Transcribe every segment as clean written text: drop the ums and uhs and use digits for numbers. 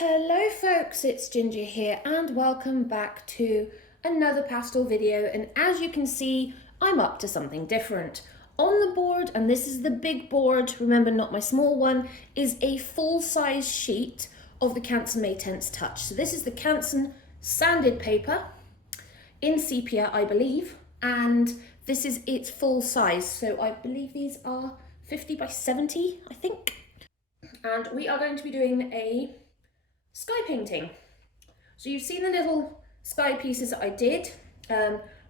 Hello folks, it's Ginger here and welcome back to another pastel video, and as you can see I'm up to something different. On the board, and this is the big board, remember not my small one, is a full-size sheet of the Canson Teintes Touch. So this is the Canson sanded paper in sepia I believe, and this is its full size. So I believe these are 50 by 70 I think. And we are going to be doing a sky painting. So you've seen the little sky pieces that I did.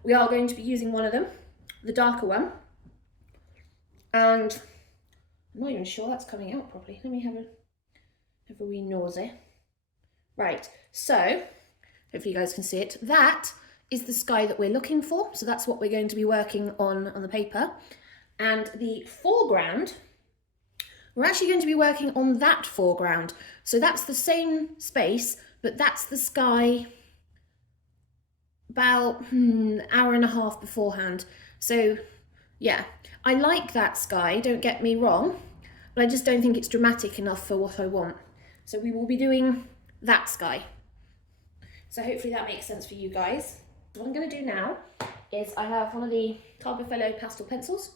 We are going to be using one of them, the darker one. And I'm not even sure that's coming out properly. Let me have a wee nosy. Right, so hopefully you guys can see it. That is the sky that we're looking for. So that's what we're going to be working on the paper. And the foreground, we're actually going to be working on that foreground. So that's the same space, but that's the sky about an hour and a half beforehand. So yeah, I like that sky, don't get me wrong, but I just don't think it's dramatic enough for what I want. So we will be doing that sky. So hopefully that makes sense for you guys. What I'm going to do now is I have one of the Fellow pastel pencils.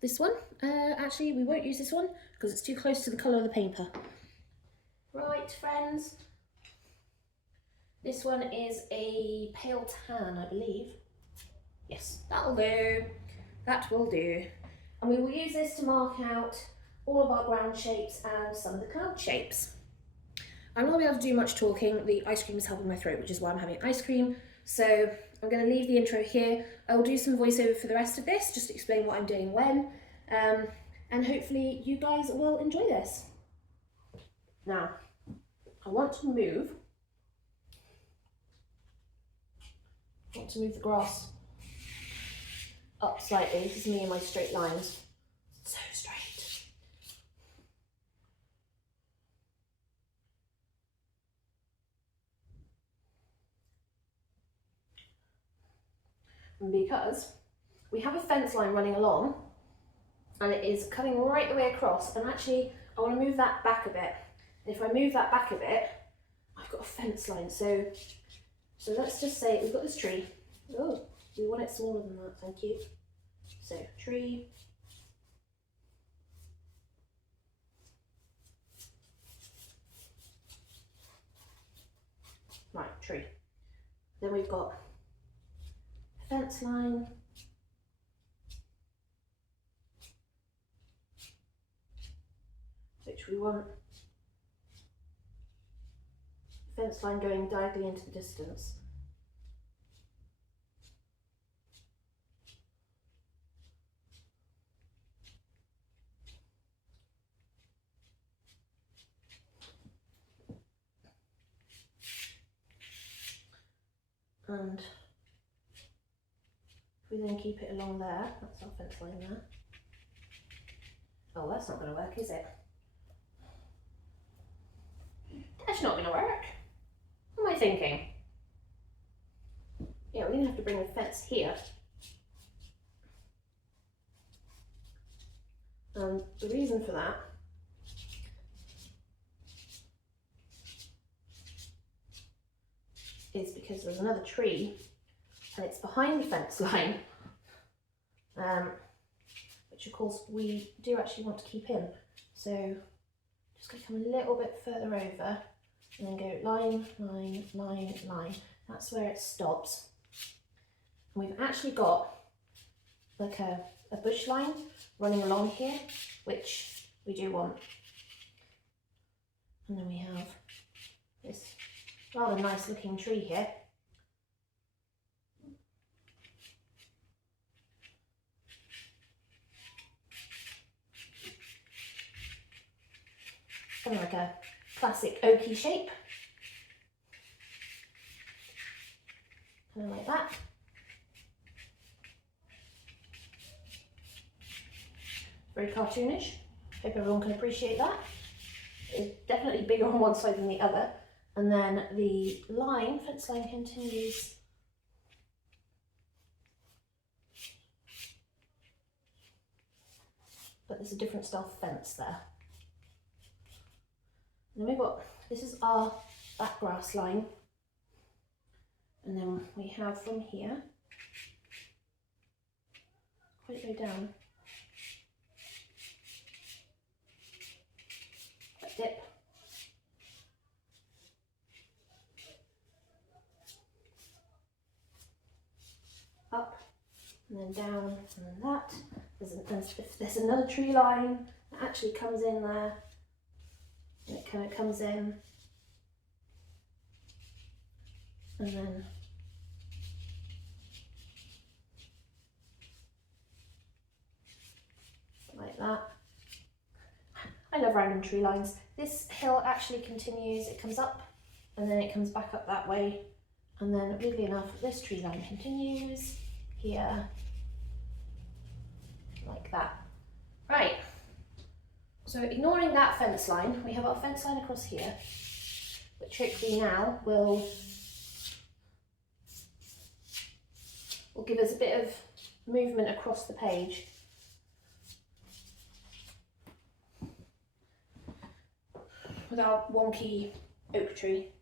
This one. Actually, we won't use this one because it's too close to the colour of the paper. Right, friends. This one is a pale tan, I believe. Yes, that'll do. That will do. And we will use this to mark out all of our ground shapes and some of the cloud shapes. I'm not going to be able to do much talking. The ice cream is helping my throat, which is why I'm having ice cream. So I'm going to leave the intro here. I will do some voiceover for the rest of this, just to explain what I'm doing when. And hopefully you guys will enjoy this. Now, I want to move the grass up slightly. This is me and my straight lines. So straight. Because we have a fence line running along and it is cutting right the way across, and actually I want to move that back a bit. And if I move that back a bit, I've got a fence line. So let's just say we've got this tree. Oh, we want it smaller than that, thank you. So tree. Right, tree. Then we've got fence line, which we want fence line going diagonally into the distance. And we then keep it along there. That's our fence line there. Oh, that's not going to work, is it? That's not going to work. What am I thinking? Yeah, we're going to have to bring the fence here. And the reason for that is because there's another tree and it's behind the fence line, which of course we do actually want to keep in. So just going to come a little bit further over and then go line, line, line, line. That's where it stops. And we've actually got like a bush line running along here, which we do want. And then we have this rather nice looking tree here. Kind of like a classic oaky shape. Kind of like that. Very cartoonish. Hope everyone can appreciate that. It's definitely bigger on one side than the other. And then the line, fence line continues but there's a different style fence there. And then we've got, this is our back grass line. And then we have from here, quite low down, that dip. Up and then down and then that. If there's another tree line that actually comes in there, and it kind of comes in and then like that. I love random tree lines. This hill actually continues, it comes up and then it comes back up that way, and then weirdly enough this tree line continues here like that. Right, so ignoring that fence line, we have our fence line across here. The trick we now will give us a bit of movement across the page. With our wonky oak tree.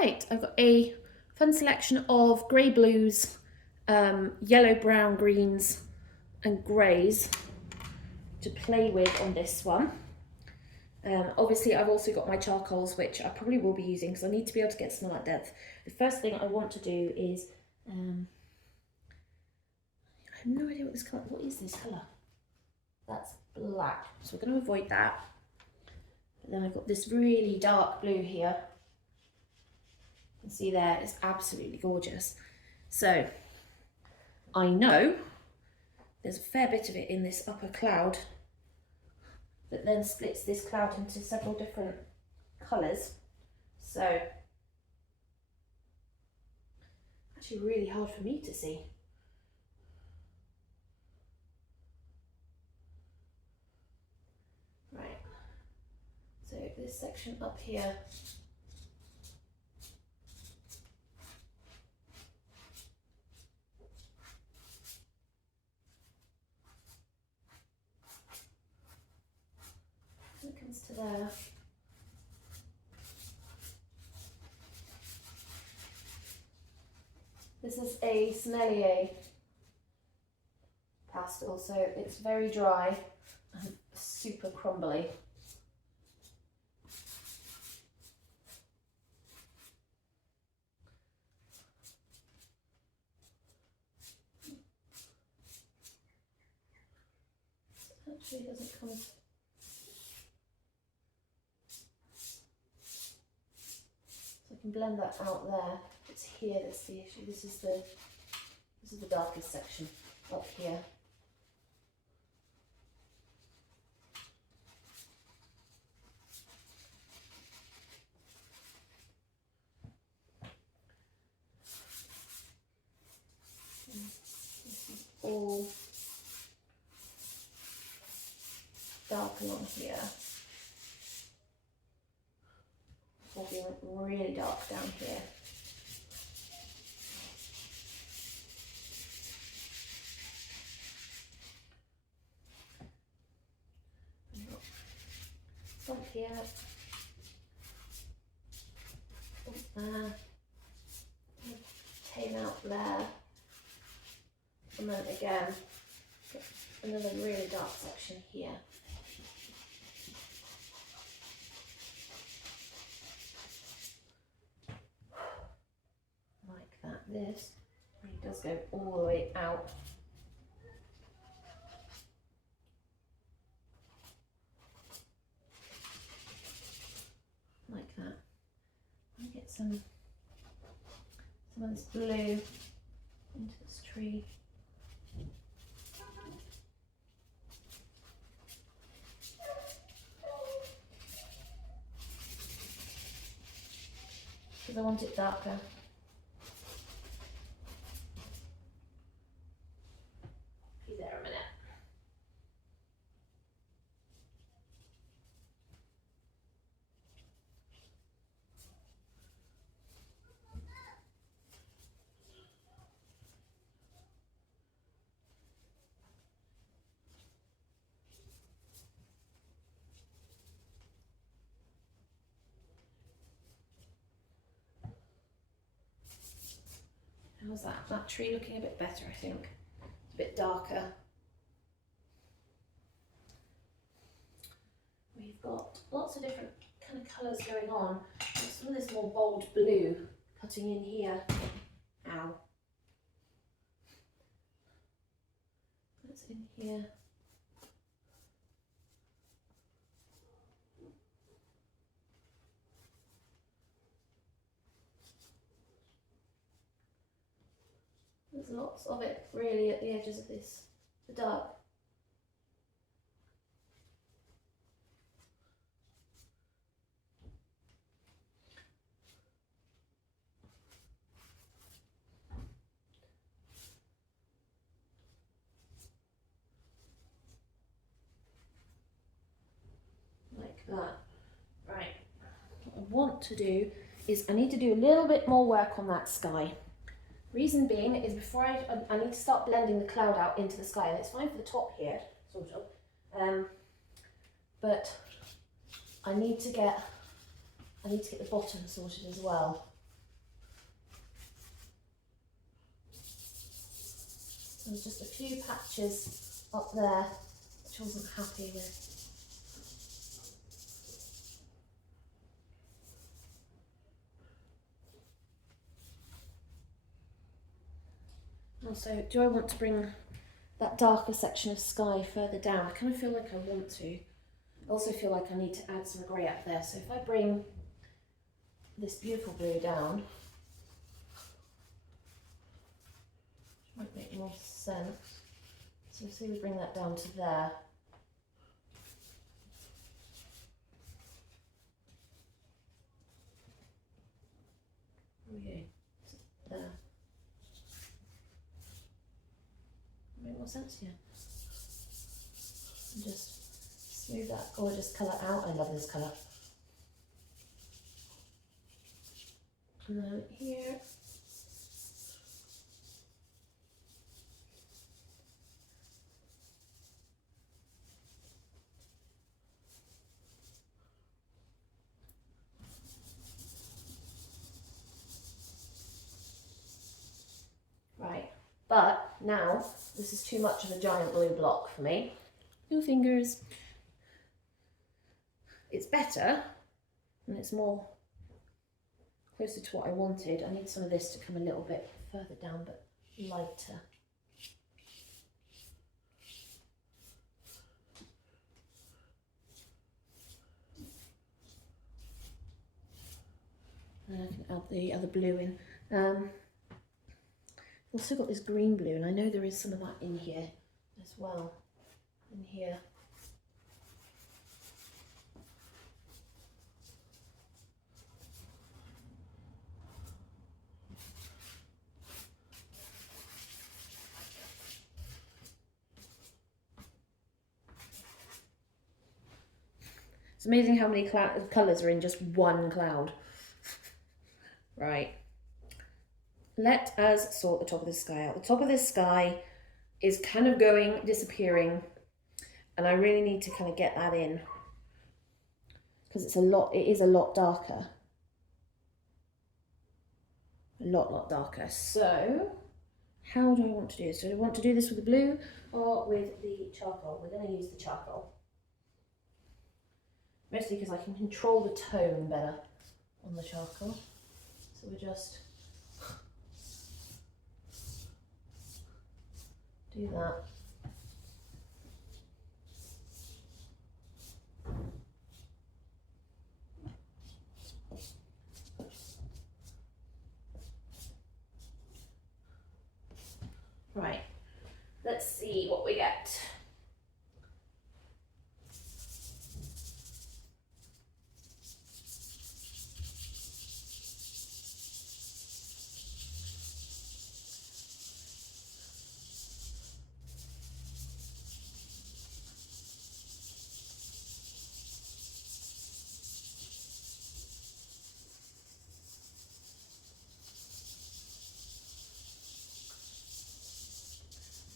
right, I've got a fun selection of grey blues, yellow, brown, greens and greys to play with on this one. Obviously I've also got my charcoals, which I probably will be using because I need to be able to get some light depth. The first thing I want to do is, I have no idea what this colour, what is this colour? That's black, so we're going to avoid that. But then I've got this really dark blue here. You can see there, it's absolutely gorgeous. So I know there's a fair bit of it in this upper cloud that then splits this cloud into several different colours. So actually really hard for me to see. Right, so this section up here, when it comes to there, this is a Sommelier pastel, so it's very dry and super crumbly. It actually doesn't come. So I can blend that out there. It's here that's the issue. This is the darkest section up here. This is all dark along here. It's all really dark down here. Up here, up there, tail out there, and then again, another really dark section here. Like that, this really does go all the way out. Like that. I'm gonna get some of this blue into this tree. Because I want it darker. Be there a minute. How's that? That tree looking a bit better, I think. It's a bit darker. We've got lots of different kind of colours going on. There's some of this more bold blue cutting in here. Ow. That's in here. There's lots of it really at the edges of this, the dark. Like that. Right. What I want to do is I need to do a little bit more work on that sky. Reason being is before I need to start blending the cloud out into the sky. And it's fine for the top here, sort of, but I need to get the bottom sorted as well. There was just a few patches up there which I wasn't happy with. Also, do I want to bring that darker section of sky further down? I kind of feel like I want to. I also feel like I need to add some grey up there. So if I bring this beautiful blue down, which might make more sense. So say we bring that down to there. Okay, there. Make more sense here. And just smooth that gorgeous colour out. I love this colour. And then here. Right, but now this is too much of a giant blue block for me. No fingers. It's better and it's more closer to what I wanted. I need some of this to come a little bit further down, but lighter. And I can add the other blue in. I've also got this green blue, and I know there is some of that in here as well. In here. It's amazing how many colours are in just one cloud. Right. Let us sort the top of this sky out. The top of this sky is kind of disappearing, and I really need to kind of get that in because it is a lot darker. A lot darker. So, how do I want to do this? Do I want to do this with the blue or with the charcoal? We're going to use the charcoal. Mostly because I can control the tone better on the charcoal. So we just do that. Right, let's see what we get.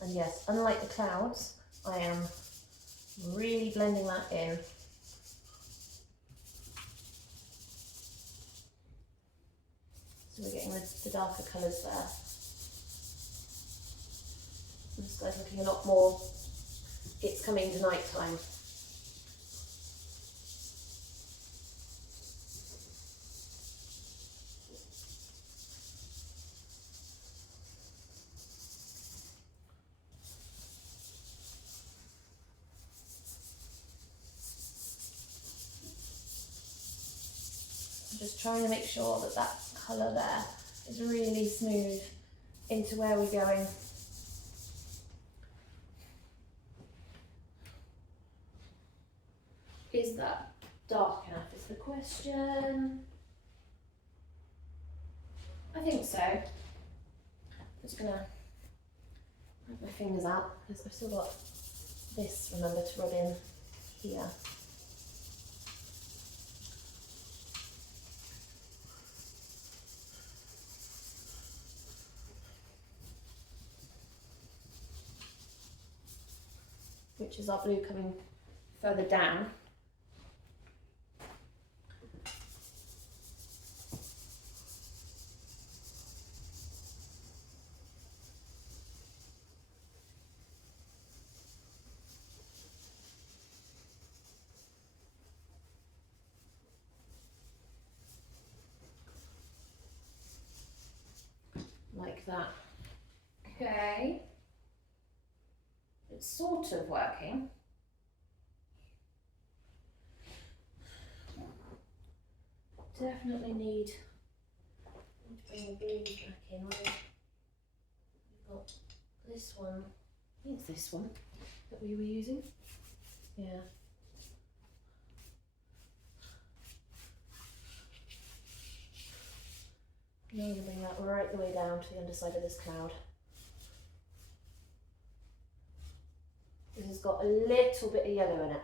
And yes, unlike the clouds, I am really blending that in. So we're getting the darker colours there. And this guy's looking a lot more, it's coming to night time. Just trying to make sure that that colour there is really smooth into where we're going. Is that dark enough is the question. I think so. I'm just gonna rub my fingers out because I've still got this, remember, to rub in here. Which is our blue coming further down. sort of working. Definitely need to bring the blues back in. We've got this one, I think it's this one that we were using. Yeah. Now I'm going to bring that right the way down to the underside of this cloud. This has got a little bit of yellow in it.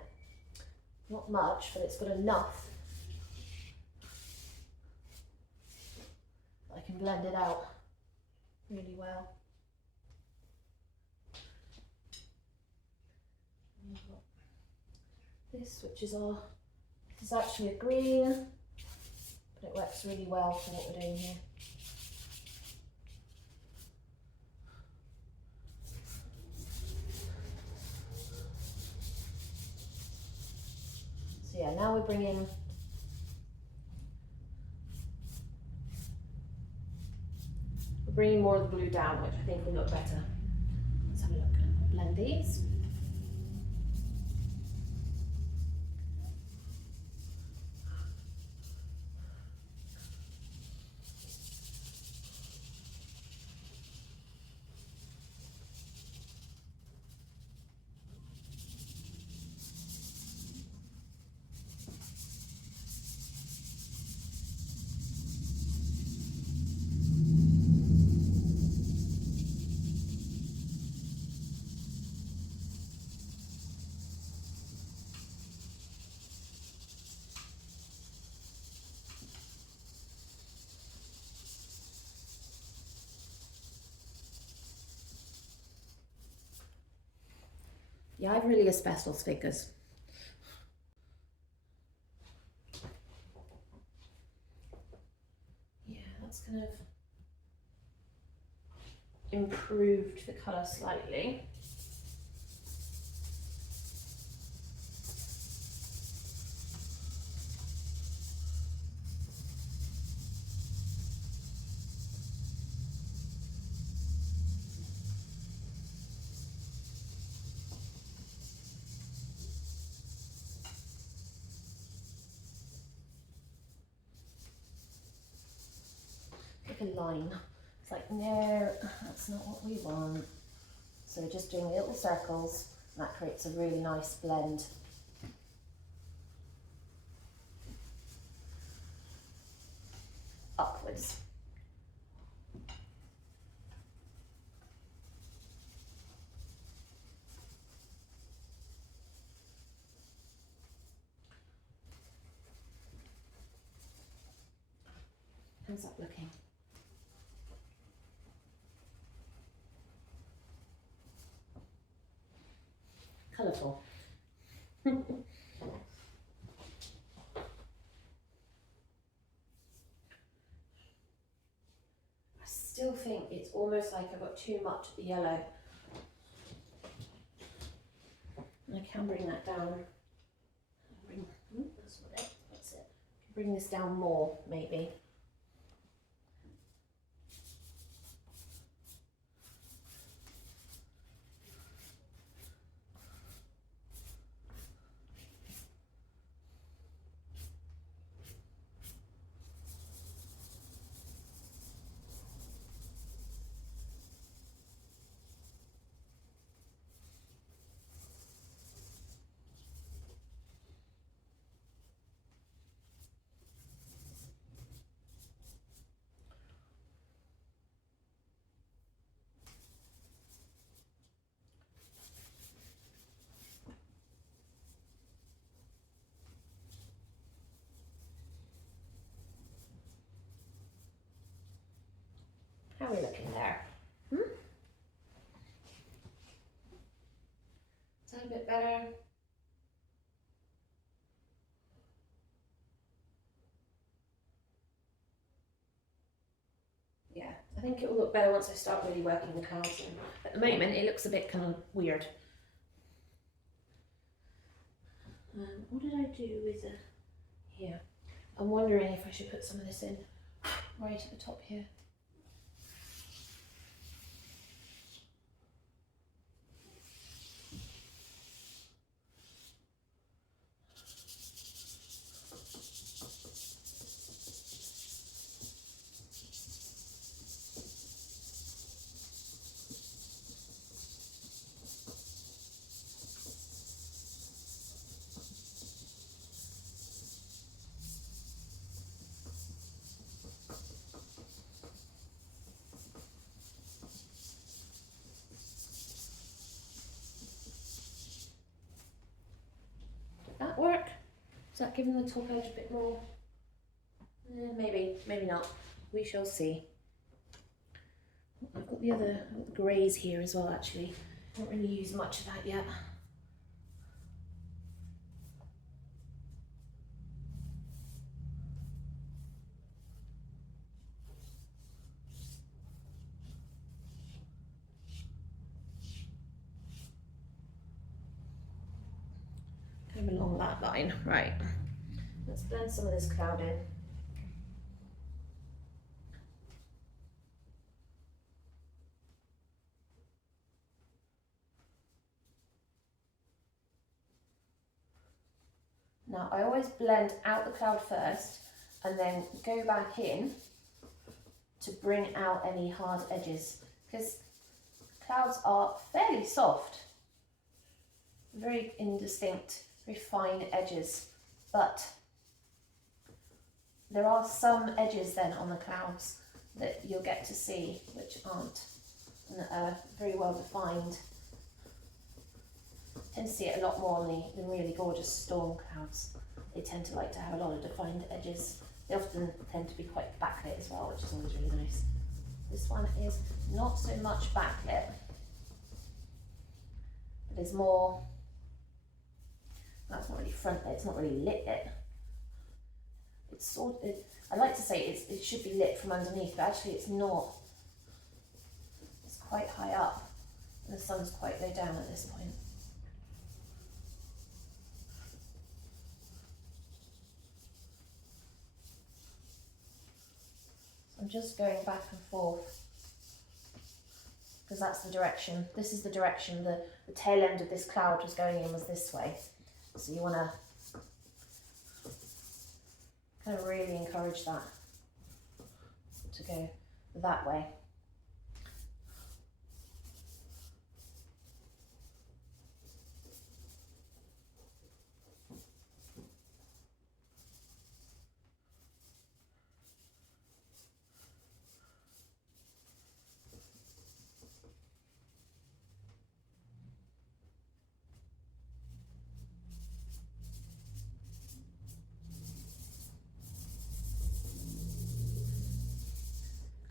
Not much, but it's got enough that I can blend it out really well. And we've got this, which is this is actually a green, but it works really well for what we're doing here. So yeah, now we're bringing more of the blue down, which I think will look better. Let's have a look. Blend these. Yeah, I've really pastels fingers. Yeah, that's kind of improved the colour slightly. A line. It's like, no, that's not what we want. So we're just doing little circles, and that creates a really nice blend. Upwards. How's that looking? Colourful. I still think it's almost like I've got too much of the yellow. And I can bring that down. That's it. Bring this down more, maybe. How are we looking there? Is that a bit better? Yeah, I think it will look better once I start really working the clouds in. At the moment, it looks a bit kind of weird. What did I do with the here? I'm wondering if I should put some of this in right at the top here. work? Is that giving the top edge a bit more? Maybe, maybe not. We shall see. I've got the other greys here as well, actually. I haven't really used much of that yet. Kind of along that line, right. Let's blend some of this cloud in. Now, I always blend out the cloud first and then go back in to bring out any hard edges, because clouds are fairly soft, very indistinct, very fine edges, but there are some edges then on the clouds that you'll get to see which aren't, and that are very well defined. Tend to see it a lot more on the really gorgeous storm clouds. They tend to like to have a lot of defined edges. They often tend to be quite backlit as well, which is always really nice. This one is not so much backlit, but is more, that's not really front lit, it's not really lit lit. It's sort of, I like to say it should be lit from underneath, but actually it's not. It's quite high up, and the sun's quite low down at this point. I'm just going back and forth because that's the direction. This is the direction the tail end of this cloud was going in, was this way. So you want to kind of really encourage that to go that way.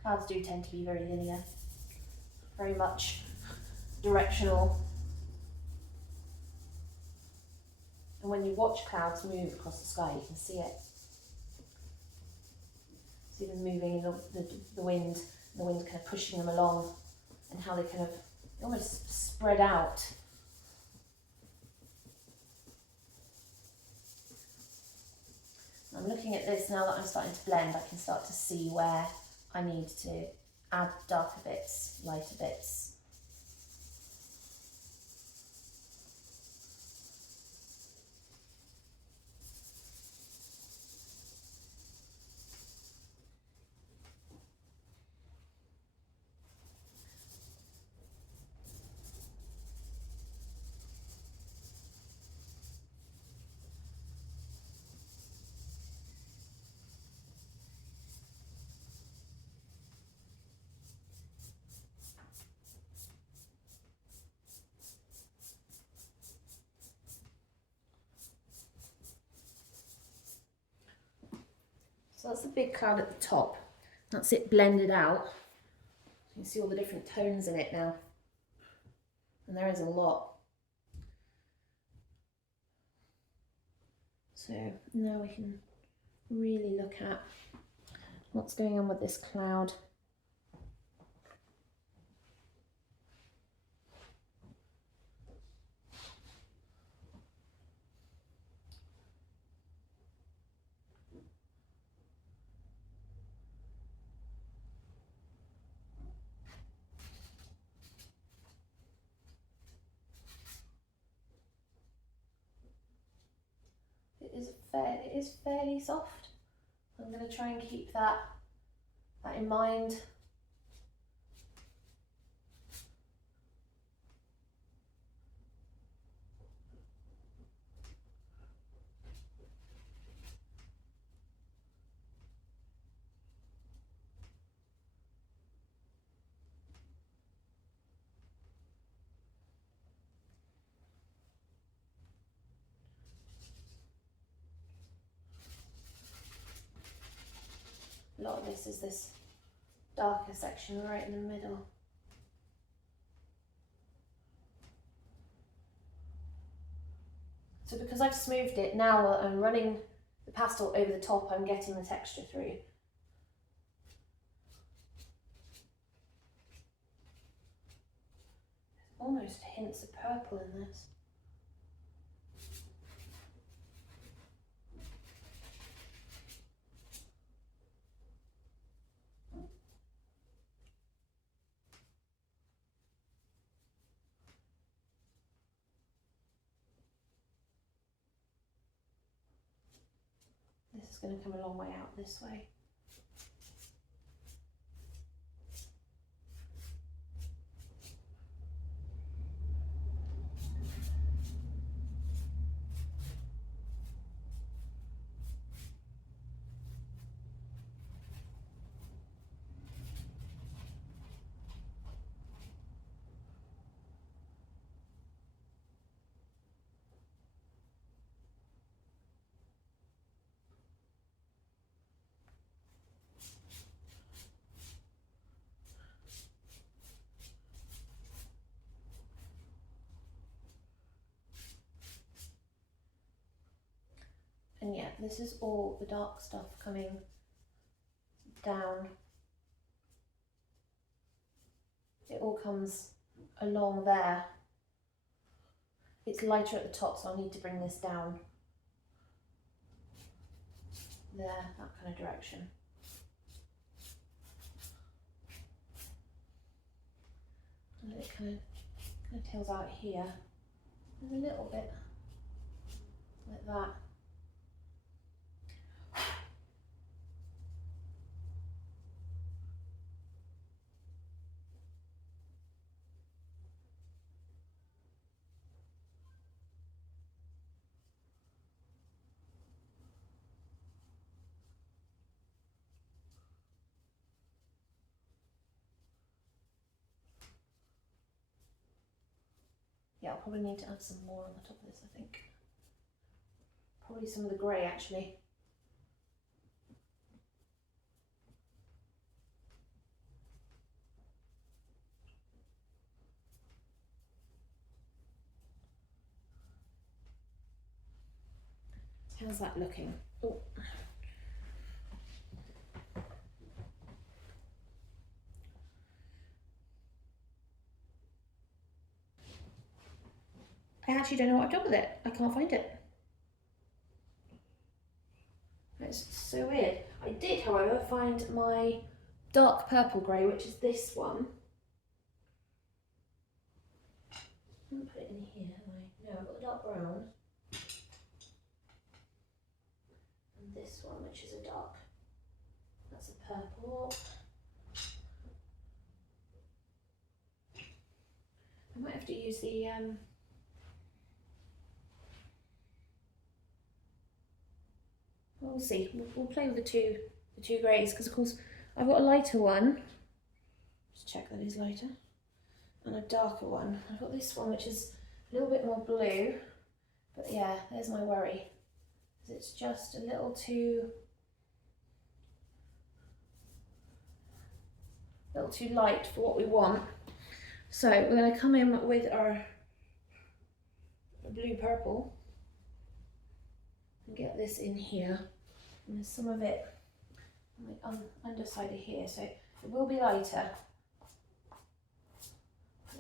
Clouds do tend to be very linear, very much directional. And when you watch clouds move across the sky, you can see it. See them moving in the wind, and the wind kind of pushing them along, and how they kind of almost spread out. I'm looking at this now that I'm starting to blend. I can start to see where I need to add darker bits, lighter bits. So that's the big cloud at the top. That's it blended out. You can see all the different tones in it now. And there is a lot. So now we can really look at what's going on with this cloud. It is fairly soft. I'm going to try and keep that in mind. lot of this is this darker section right in the middle. So because I've smoothed it, now I'm running the pastel over the top, I'm getting the texture through. There's almost hints of purple in this. This is going to come a long way out this way. And yeah, this is all the dark stuff coming down. It all comes along there. It's lighter at the top, so I'll need to bring this down. There, that kind of direction. And it kind of tails out here. And a little bit like that. Yeah, I'll probably need to add some more on the top of this, I think. Probably some of the grey, actually. How's that looking? Oh. I actually don't know what I've done with it. I can't find it. It's so weird. I did, however, find my dark purple grey, which is this one. I haven't put it in here, have I? No, I've got the dark brown. And this one, which is a dark, that's a purple. I might have to use the we'll see. We'll play with the two greys, because of course I've got a lighter one. Just check that is lighter, and a darker one. I've got this one which is a little bit more blue, but yeah, there's my worry. It's just a little too light for what we want. So we're going to come in with our blue purple and get this in here. And there's some of it on the underside of here, so it will be lighter.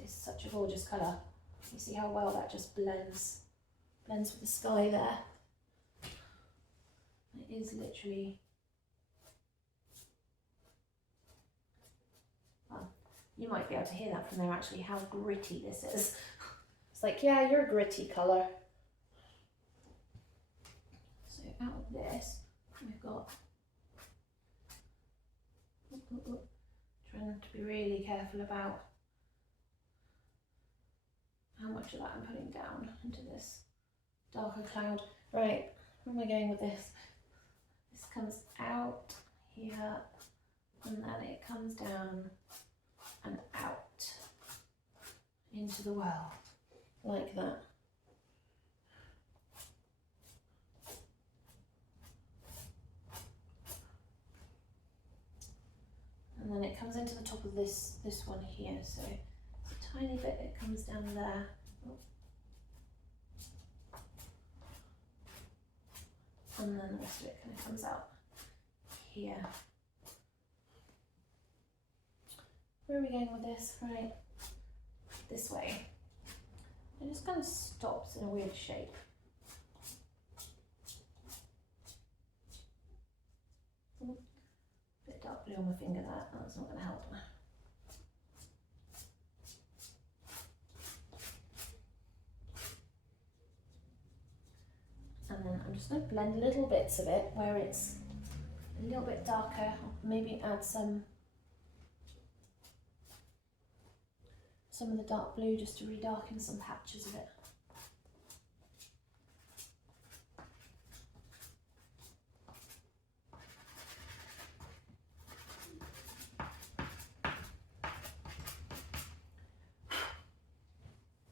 It's such a gorgeous colour. You see how well that just blends with the sky there. It is literally, well, you might be able to hear that from there actually, how gritty this is. It's like, yeah, you're a gritty colour. So out of this, we've got, trying to be really careful about how much of that I'm putting down into this darker cloud. Right, where am I going with this? This comes out here, and then it comes down and out into the world, like that. to the top of this one here, so it's a tiny bit that comes down there. Oh. And then the rest of it kind of comes out here. Where are we going with this? Right, this way. It just kind of stops in a weird shape. Bit of dark blue on my finger there, that's not going to help. And then I'm just going to blend little bits of it where it's a little bit darker, maybe add some of the dark blue just to redarken some patches of it.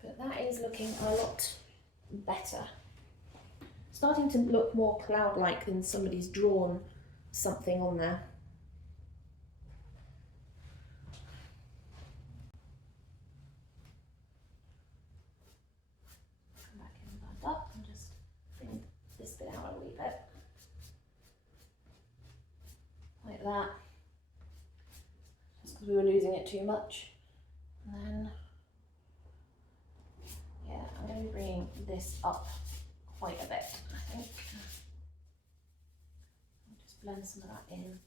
But that is looking a lot better. Starting to look more cloud-like than somebody's drawn something on there. Come back in and back up and just bring this bit out a wee bit. Like that. Just because we were losing it too much. And then, yeah, I'm going to be bringing this up quite a bit, I think. I'll just blend some of that in.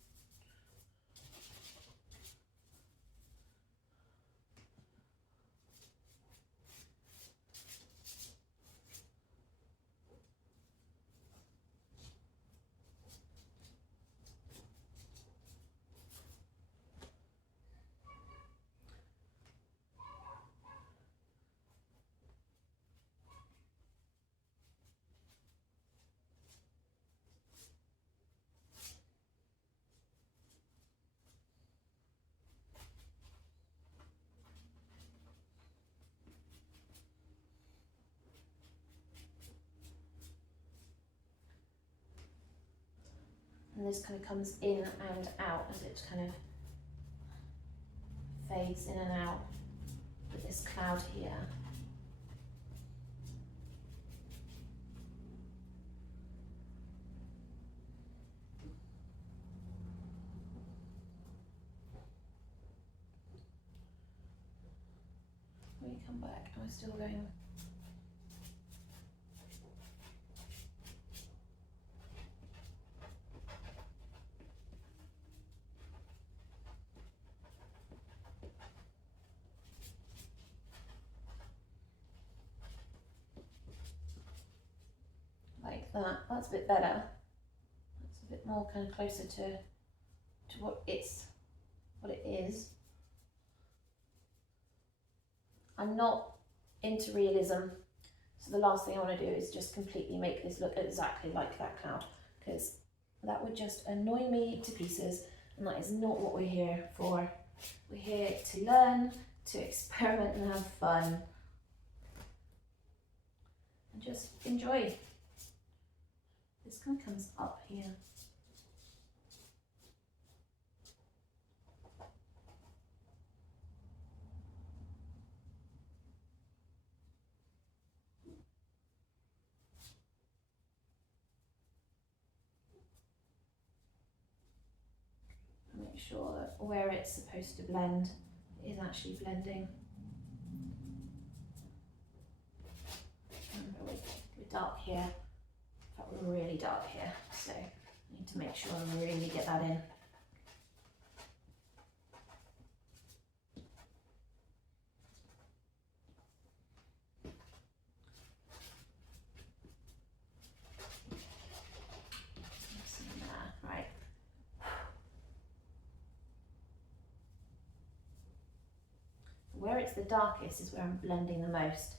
And this kind of comes in and out as it kind of fades in and out with this cloud here. When we come back, I'm still going. Like that. That's a bit better. That's a bit more kind of closer to what it is. I'm not into realism, so the last thing I want to do is just completely make this look exactly like that cloud, because that would just annoy me to pieces, and that is not what we're here for. We're here to learn, to experiment and have fun, and just enjoy. This kind of comes up here. Make sure that where it's supposed to blend is actually blending. We're dark here. We're really dark here, so I need to make sure I really get that in. Right. Where it's the darkest is where I'm blending the most.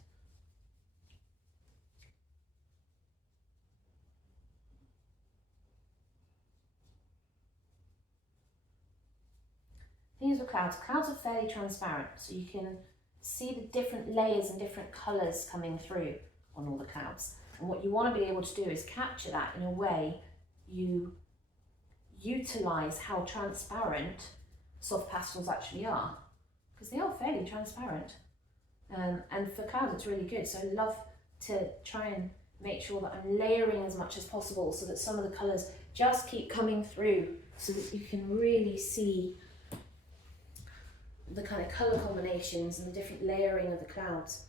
Things with clouds. Clouds are fairly transparent, so you can see the different layers and different colours coming through on all the clouds. And what you want to be able to do is capture that in a way you utilise how transparent soft pastels actually are, because they are fairly transparent. And for clouds it's really good, so I love to try and make sure that I'm layering as much as possible so that some of the colours just keep coming through so that you can really see the kind of colour combinations and the different layering of the clouds.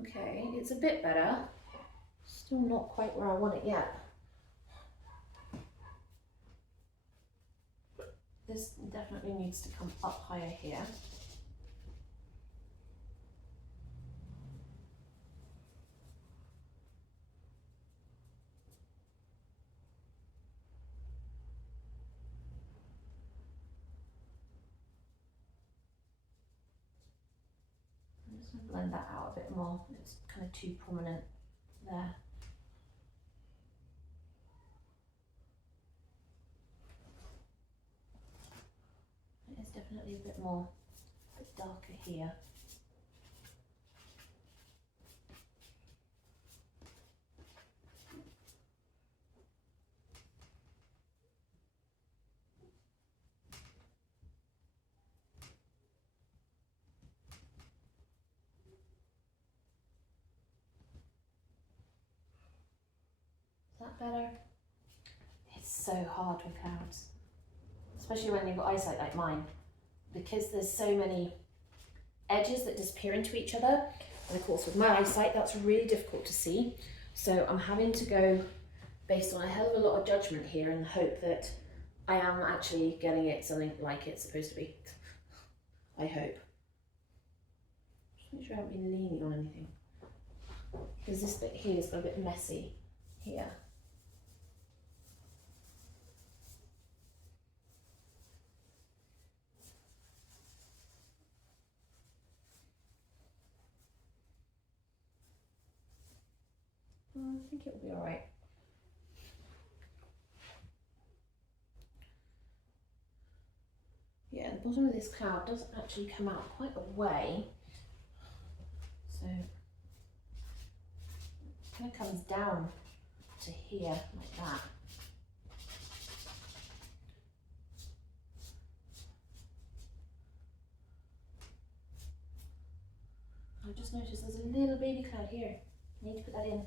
Okay, it's a bit better. Still not quite where I want it yet. This definitely needs to come up higher here. I'm just going to blend that out a bit more. It's kind of too prominent there. It is definitely a bit darker here. Is that better? It's so hard with clouds, especially when you've got eyesight like mine, because there's so many edges that disappear into each other, and of course with my eyesight that's really difficult to see, so I'm having to go based on a hell of a lot of judgment here in the hope that I am actually getting it something like it's supposed to be. I hope. Just make sure I haven't been leaning on anything, because this bit here is a bit messy here. I think it will be alright. Yeah, the bottom of this cloud doesn't actually come out quite a way, so it kind of comes down to here like that. I just noticed there's a little baby cloud here. I need to put that in.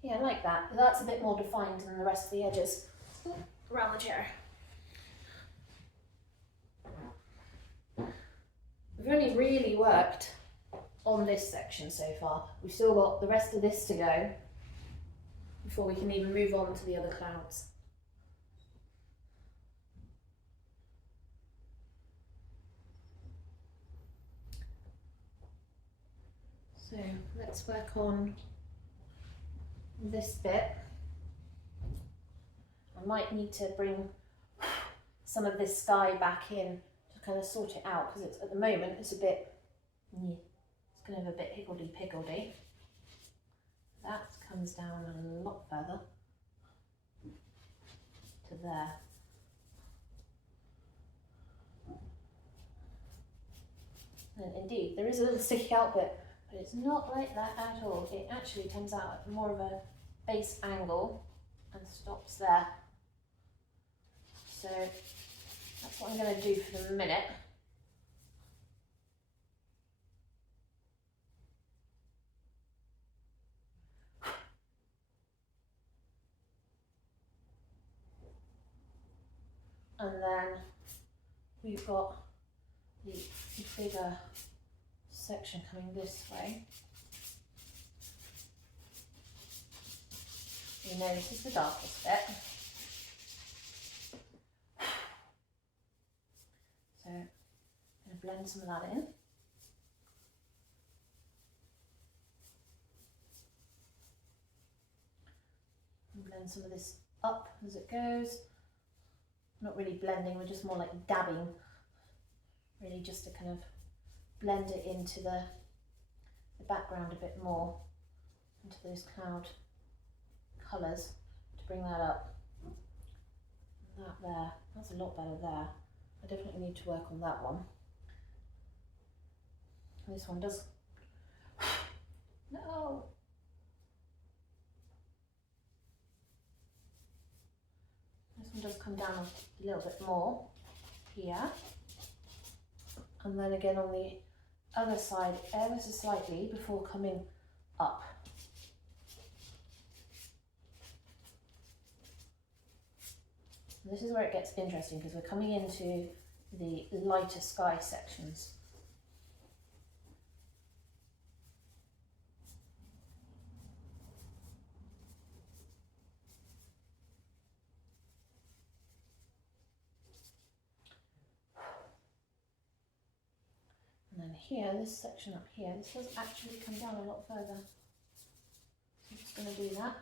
Yeah, I like that. That's a bit more defined than the rest of the edges around the chair. We've only really worked on this section so far. We've still got the rest of this to go before we can even move on to the other clouds. So let's work on this bit. I might need to bring some of this sky back in to kind of sort it out, because it's, at the moment it's a bit, it's kind of a bit higgledy-piggledy. That comes down a lot further to there. And indeed, there is a little sticky out bit, but it's not like that at all. It actually comes out at more of a base angle and stops there. So that's what I'm going to do for the minute. And then we've got the bigger section coming this way. You know, this is the darkest bit. So I'm going to blend some of that in. And blend some of this up as it goes. not really blending, we're just more like dabbing, really just to kind of blend it into the background a bit more, into those cloud colours, to bring that up. That there, that's a lot better there. I definitely need to work on that one. This one does, no! This one does come down a little bit more here. And then again on the other side, ever so slightly before coming up. And this is where it gets interesting because we're coming into the lighter sky sections. And then here, this section up here, this does actually come down a lot further. So I'm just going to do that.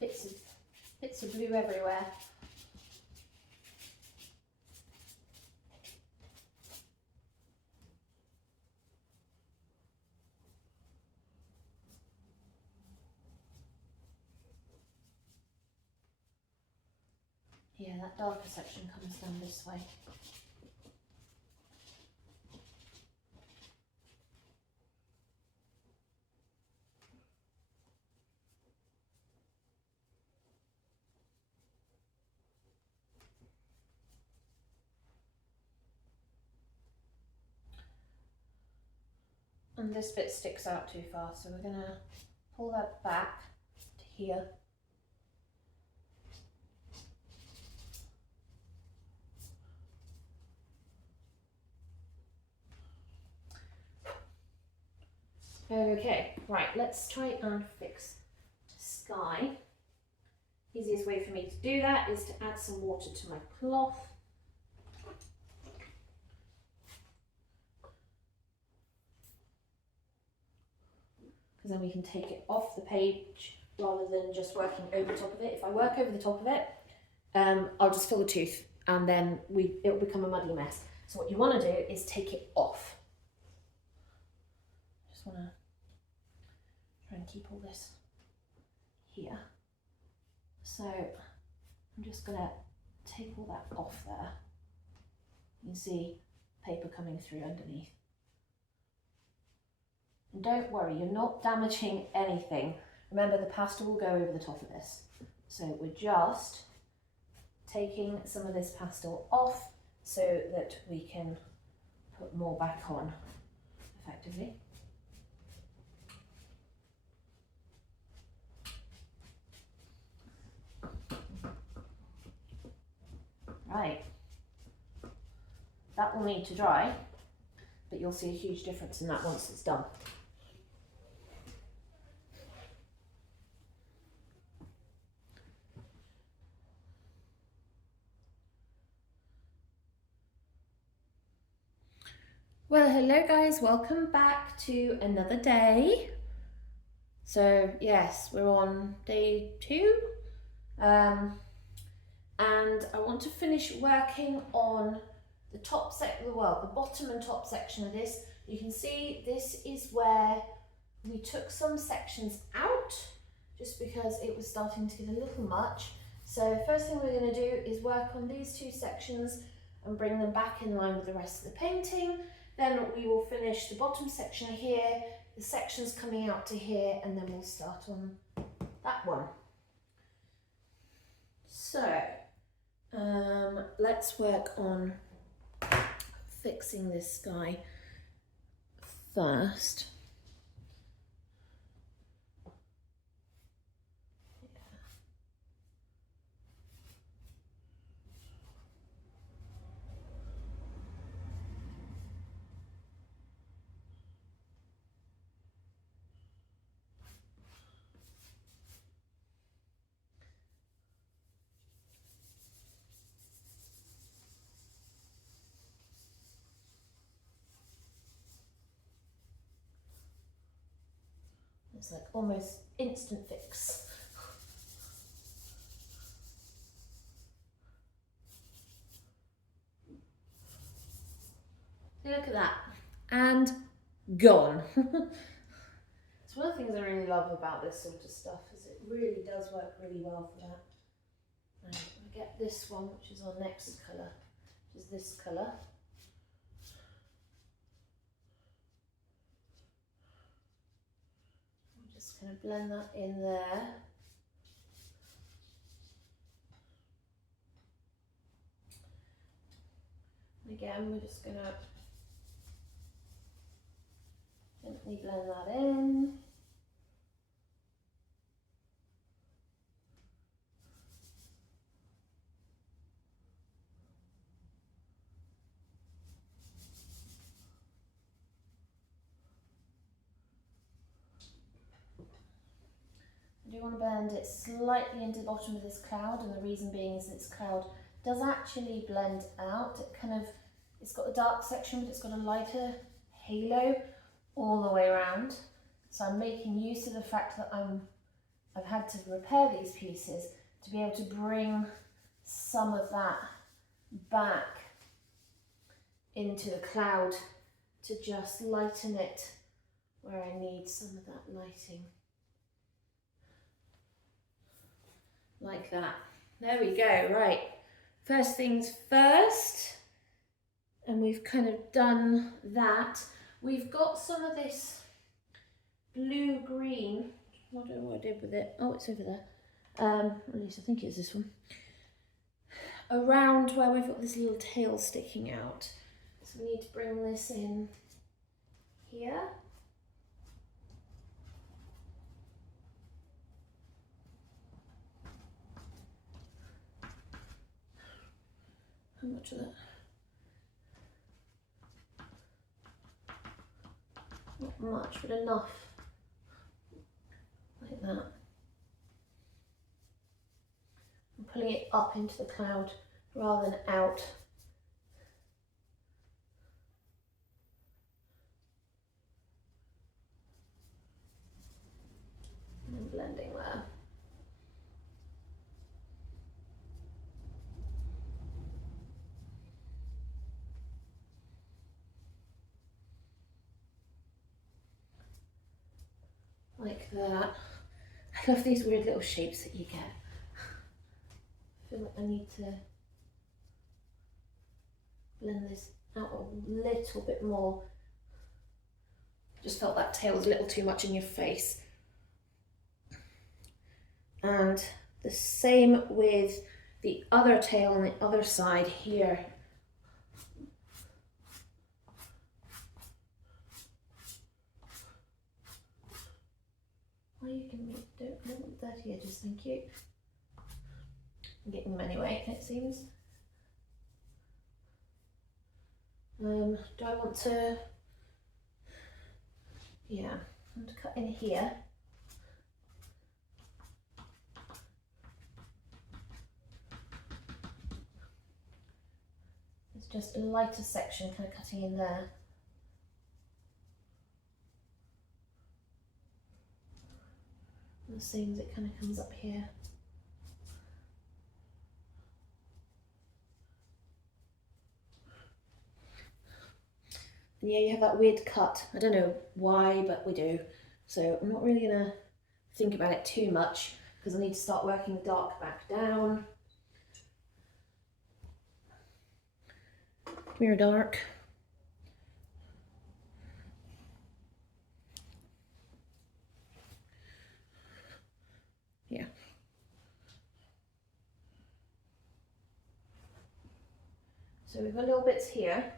It's like bits of blue everywhere. Yeah, that darker section comes down this way. And this bit sticks out too far, so we're going to pull that back to here. Okay, right, let's try and fix sky. Easiest way for me to do that is to add some water to my cloth. Because then we can take it off the page rather than just working over the top of it. If I work over the top of it, I'll just fill the tooth and then it'll become a muddy mess. So what you want to do is take it off. Just want to try and keep all this here. So I'm just going to take all that off there. You can see paper coming through underneath. And don't worry, you're not damaging anything. Remember, the pastel will go over the top of this. So we're just taking some of this pastel off so that we can put more back on effectively. Right, that will need to dry, but you'll see a huge difference in that once it's done. Well, hello guys, welcome back to another day. So yes, we're on day 2. And I want to finish working on the top the bottom and top section of this. You can see this is where we took some sections out just because it was starting to get a little much. So first thing we're going to do is work on these 2 sections and bring them back in line with the rest of the painting. Then we will finish the bottom section here, the sections coming out to here, and then we'll start on that one. So let's work on fixing this sky first. It's like almost instant fix. Look at that. And gone. It's one of the things I really love about this sort of stuff, is it really does work really well for that. Right, we get this one, which is our next colour, which is this colour. I'm just going to blend that in there. And again, we're just going to gently blend that in. I do want to blend it slightly into the bottom of this cloud, and the reason being is this cloud does actually blend out. It kind of, it's got a dark section, but it's got a lighter halo all the way around. So I'm making use of the fact that I've had to repair these pieces to be able to bring some of that back into the cloud to just lighten it where I need some of that lighting. Like that. There we go, right. First things first, and we've kind of done that. We've got some of this blue-green, I don't know what I did with it. Oh, it's over there. At least I think it's this one. Around where we've got this little tail sticking out. So we need to bring this in here. How much of that? Not much, but enough. Like that. I'm pulling it up into the cloud rather than out. And then blending there. Like that. I love these weird little shapes that you get. I feel like I need to blend this out a little bit more. Just felt that tail was a little too much in your face. And the same with the other tail on the other side here. Why are you giving me dirty edges, thank you. I'm getting them anyway, it seems. Do I want to, yeah, I want to cut in here. It's just a lighter section kind of cutting in there. And the same as it kind of comes up here. And yeah, you have that weird cut. I don't know why, but we do. So I'm not really gonna think about it too much because I need to start working the dark back down. Mirror dark. Yeah. So we've got little bits here,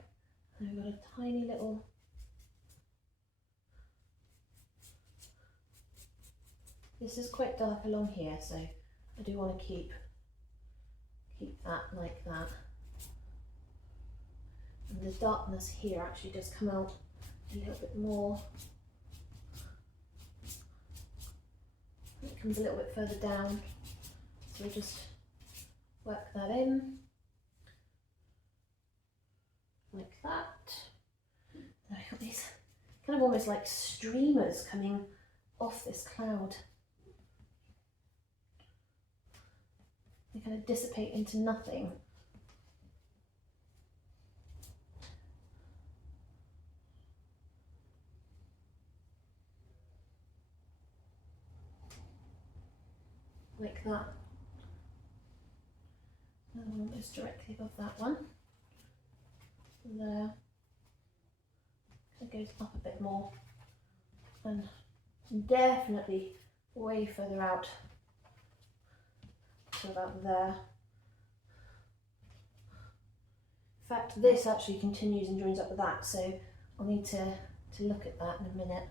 and we've got a tiny little this is quite dark along here, so I do want to keep that like that. And the darkness here actually does come out a little bit more. It comes a little bit further down, so we'll just work that in. Like that. Then I've got these kind of almost like streamers coming off this cloud. They kind of dissipate into nothing. Like that. Another one goes directly above that one. There. It goes up a bit more. And definitely way further out to about there. In fact, this actually continues and joins up with that, so I'll need to look at that in a minute.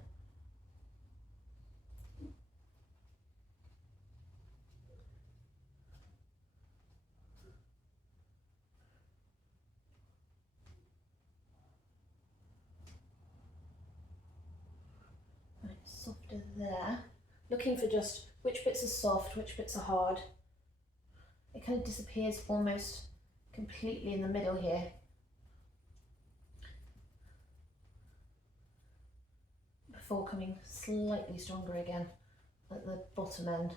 Right, softer there. Looking for just which bits are soft, which bits are hard. It kind of disappears almost completely in the middle here. Before coming slightly stronger again at the bottom end.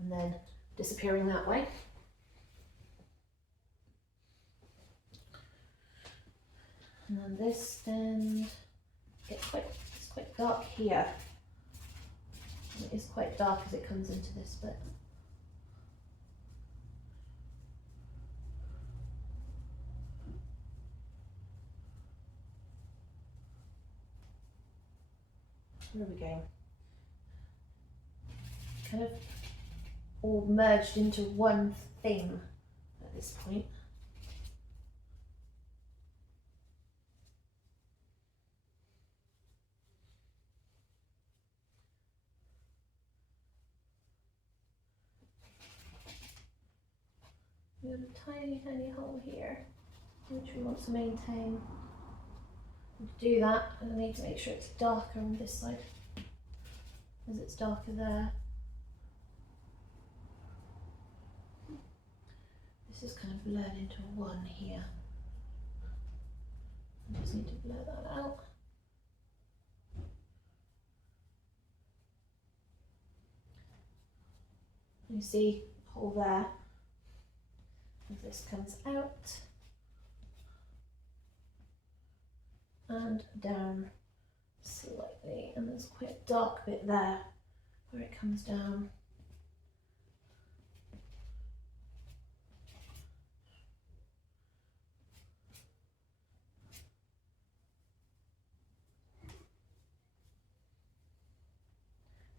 And then disappearing that way. And then this end it's quite dark here. It is quite dark as it comes into this bit. Where are we going? Kind of all merged into one thing at this point. We have a tiny, tiny hole here, which we want to maintain. To do that, I need to make sure it's darker on this side, as it's darker there. This is kind of blurred into one here. I just need to blur that out. You see a hole there. As this comes out and down slightly, and there's quite a dark bit there where it comes down.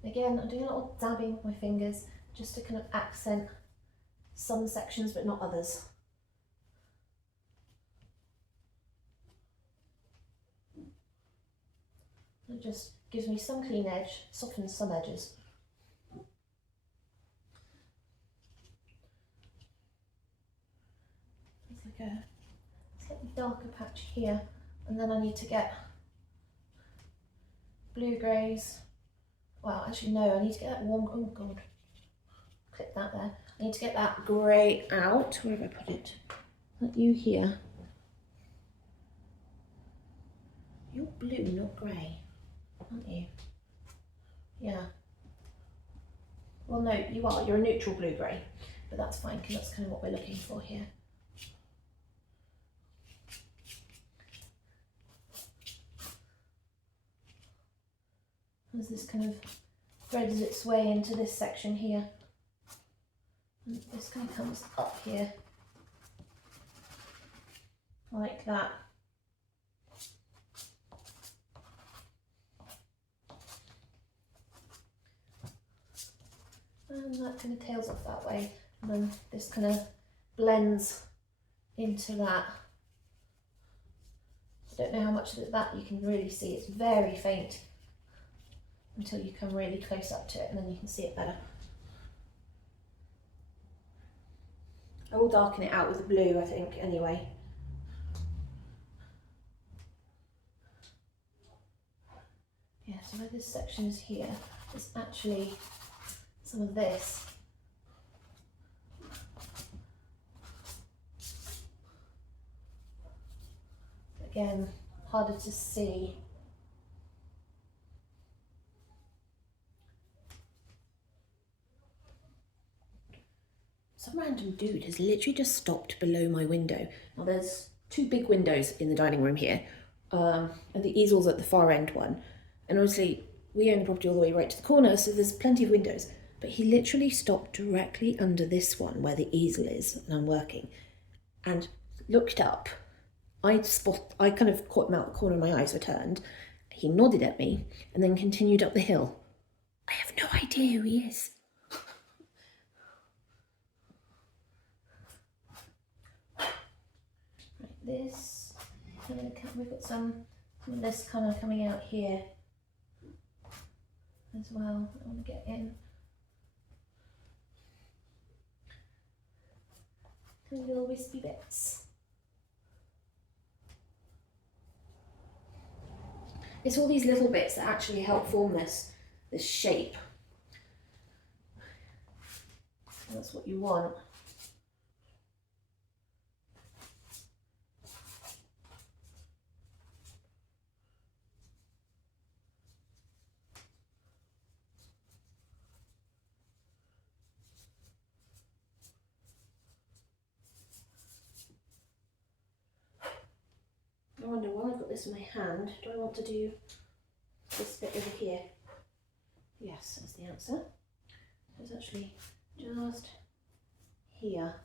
Again, I'm doing a little dabbing with my fingers just to kind of accent some sections but not others. It just gives me some clean edge, softens some edges. It's like a slightly darker patch here, and then I need to get blue greys. Well, actually no, I need to get that warm, oh god, clip that there. I need to get that grey out. Where have I put it? Like you here. You're blue, not grey, aren't you? Yeah. Well, no, you are. You're a neutral blue-grey, but that's fine because that's kind of what we're looking for here. As this kind of threads its way into this section here. And this kind of comes up here, like that. And that kind of tails off that way, and then this kind of blends into that. I don't know how much of that you can really see, it's very faint until you come really close up to it, and then you can see it better. I will darken it out with the blue, I think, anyway. Yeah, so where this section is here, it's actually some of this. Again, harder to see. some random dude has literally just stopped below my window. Now there's 2 big windows in the dining room here, and the easel's at the far end one. And obviously we own the property all the way right to the corner, so there's plenty of windows. But he literally stopped directly under this one where the easel is, and I'm working, and looked up. I kind of caught him out the corner of my eyes, so I turned. He nodded at me and then continued up the hill. I have no idea who he is. Right, this, we've got some of this kind of coming out here as well. I want to get in. Little wispy bits. It's all these little bits that actually help form this shape. And that's what you want. I wonder, while I've got this in my hand, do I want to do this bit over here? Yes, that's the answer. It's actually just here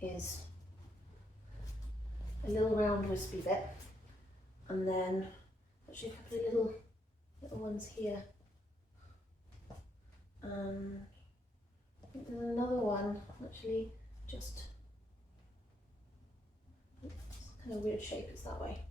is a little round wispy bit, and then actually a couple of little ones here. I think there's another one actually just. It's kind of weird shape, it's that way.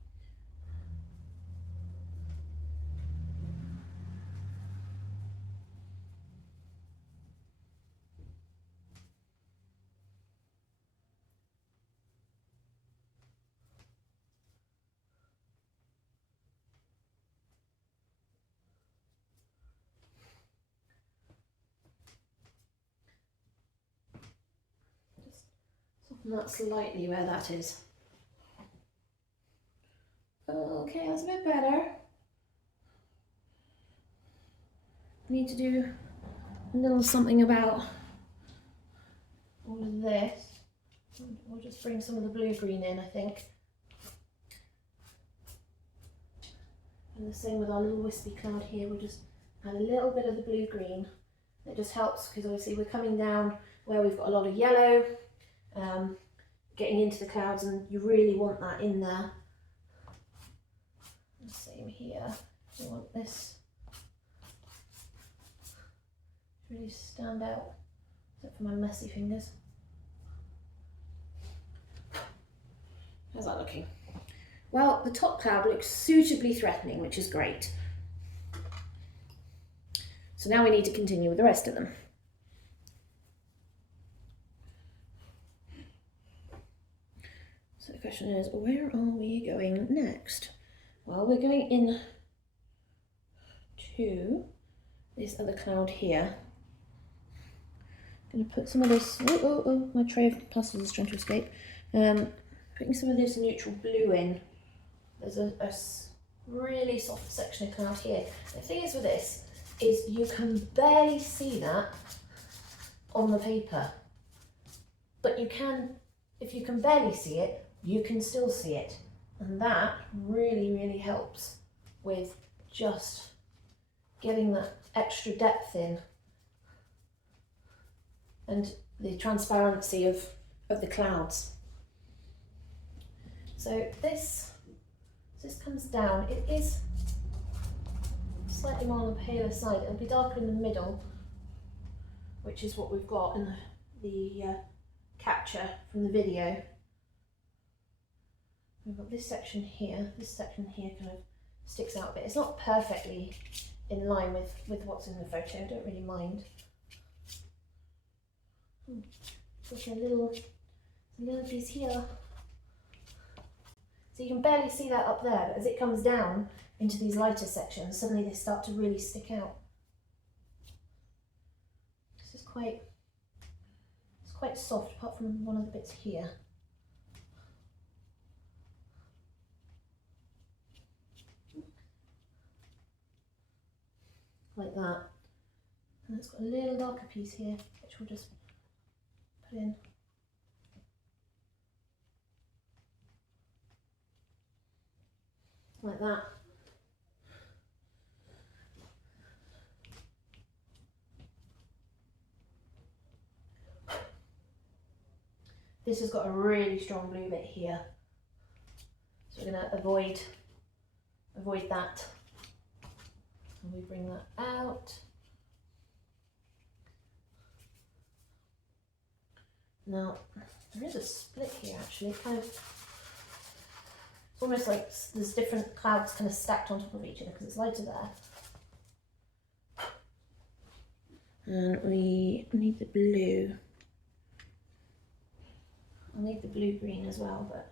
Just soften that slightly where that is. Okay, that's a bit better. I need to do a little something about all of this. We'll just bring some of the blue-green in, I think. And the same with our little wispy cloud here, we'll just add a little bit of the blue-green. It just helps because obviously we're coming down where we've got a lot of yellow, getting into the clouds, and you really want that in there. And same here, we want this to really stand out, except for my messy fingers. How's that looking? Well, the top cloud looks suitably threatening, which is great. So now we need to continue with the rest of them. So the question is, where are we going next? Well, we're going in to this other cloud here. I'm going to put some of this, my tray of pastels is trying to escape. Putting some of this neutral blue in. There's a really soft section of cloud here. The thing is with this, is you can barely see that on the paper. But you can, if you can barely see it, you can still see it. And that really, really helps with just getting that extra depth in and the transparency of the clouds. So this comes down. It is slightly more on the paler side. It'll be darker in the middle, which is what we've got in the capture from the video. We've got this section here. This section here kind of sticks out a bit. It's not perfectly in line with what's in the photo. I don't really mind. Just a little piece here. So you can barely see that up there, but as it comes down into these lighter sections, suddenly they start to really stick out. This is quite soft, apart from one of the bits here. Like that. And it's got a little darker piece here, which we'll just put in. Like that. This has got a really strong blue bit here, so we're going to avoid that. And we bring that out. Now, there is a split here actually, kind of, it's almost like there's different clouds kind of stacked on top of each other because it's lighter there. And we need the blue. I'll need the blue-green as well, but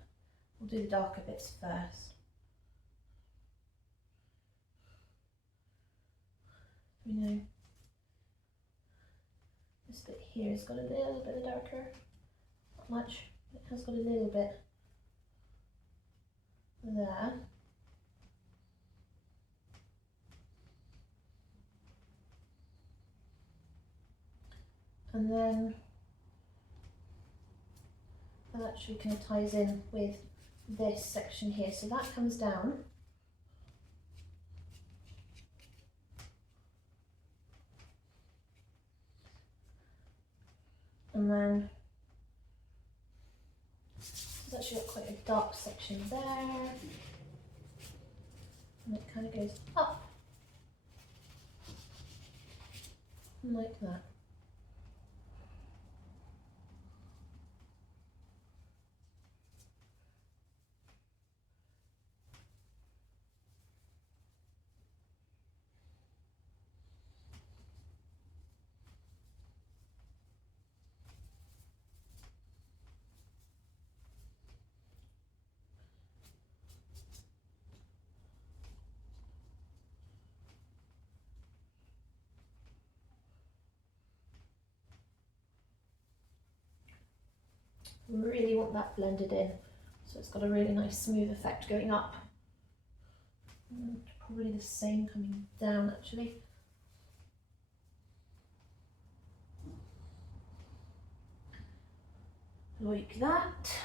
we'll do the darker bits first. We know this bit here has got a little bit of darker, not much, it has got a little bit there. And then that actually kind of ties in with this section here. So that comes down. And then it's actually got quite a dark section there. And it kind of goes up. Like that. Really want that blended in, so it's got a really nice smooth effect going up. And probably the same coming down actually. Like that.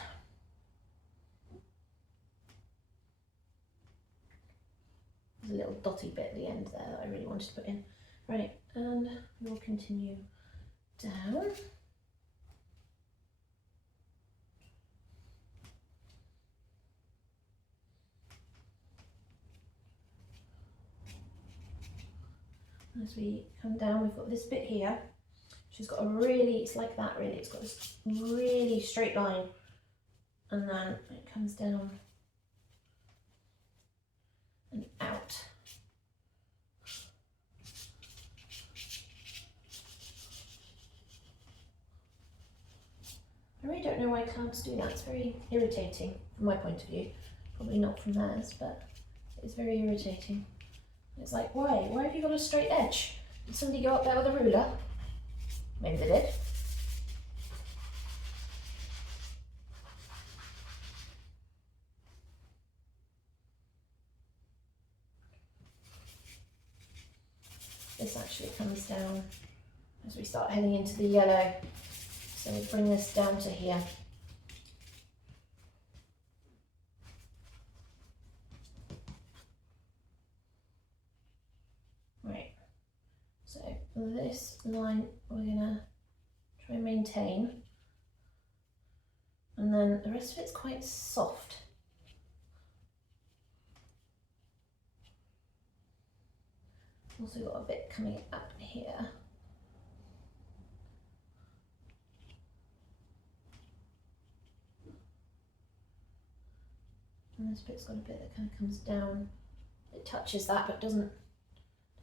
There's a little dotty bit at the end there that I really wanted to put in. Right, and we'll continue down. As we come down, we've got this bit here. She's got a really, it's like that really, it's got this really straight line, and then it comes down and out. I really don't know why clouds do that. It's very irritating from my point of view. Probably not from theirs, but it's very irritating. It's like, why? Why have you got a straight edge? Did somebody go up there with a ruler? Maybe they did. This actually comes down as we start heading into the yellow. So we'll bring this down to here. Right, so this line we're gonna try and maintain, and then the rest of it's quite soft. Also got a bit coming up here. And this bit's got a bit that kind of comes down. It touches that but doesn't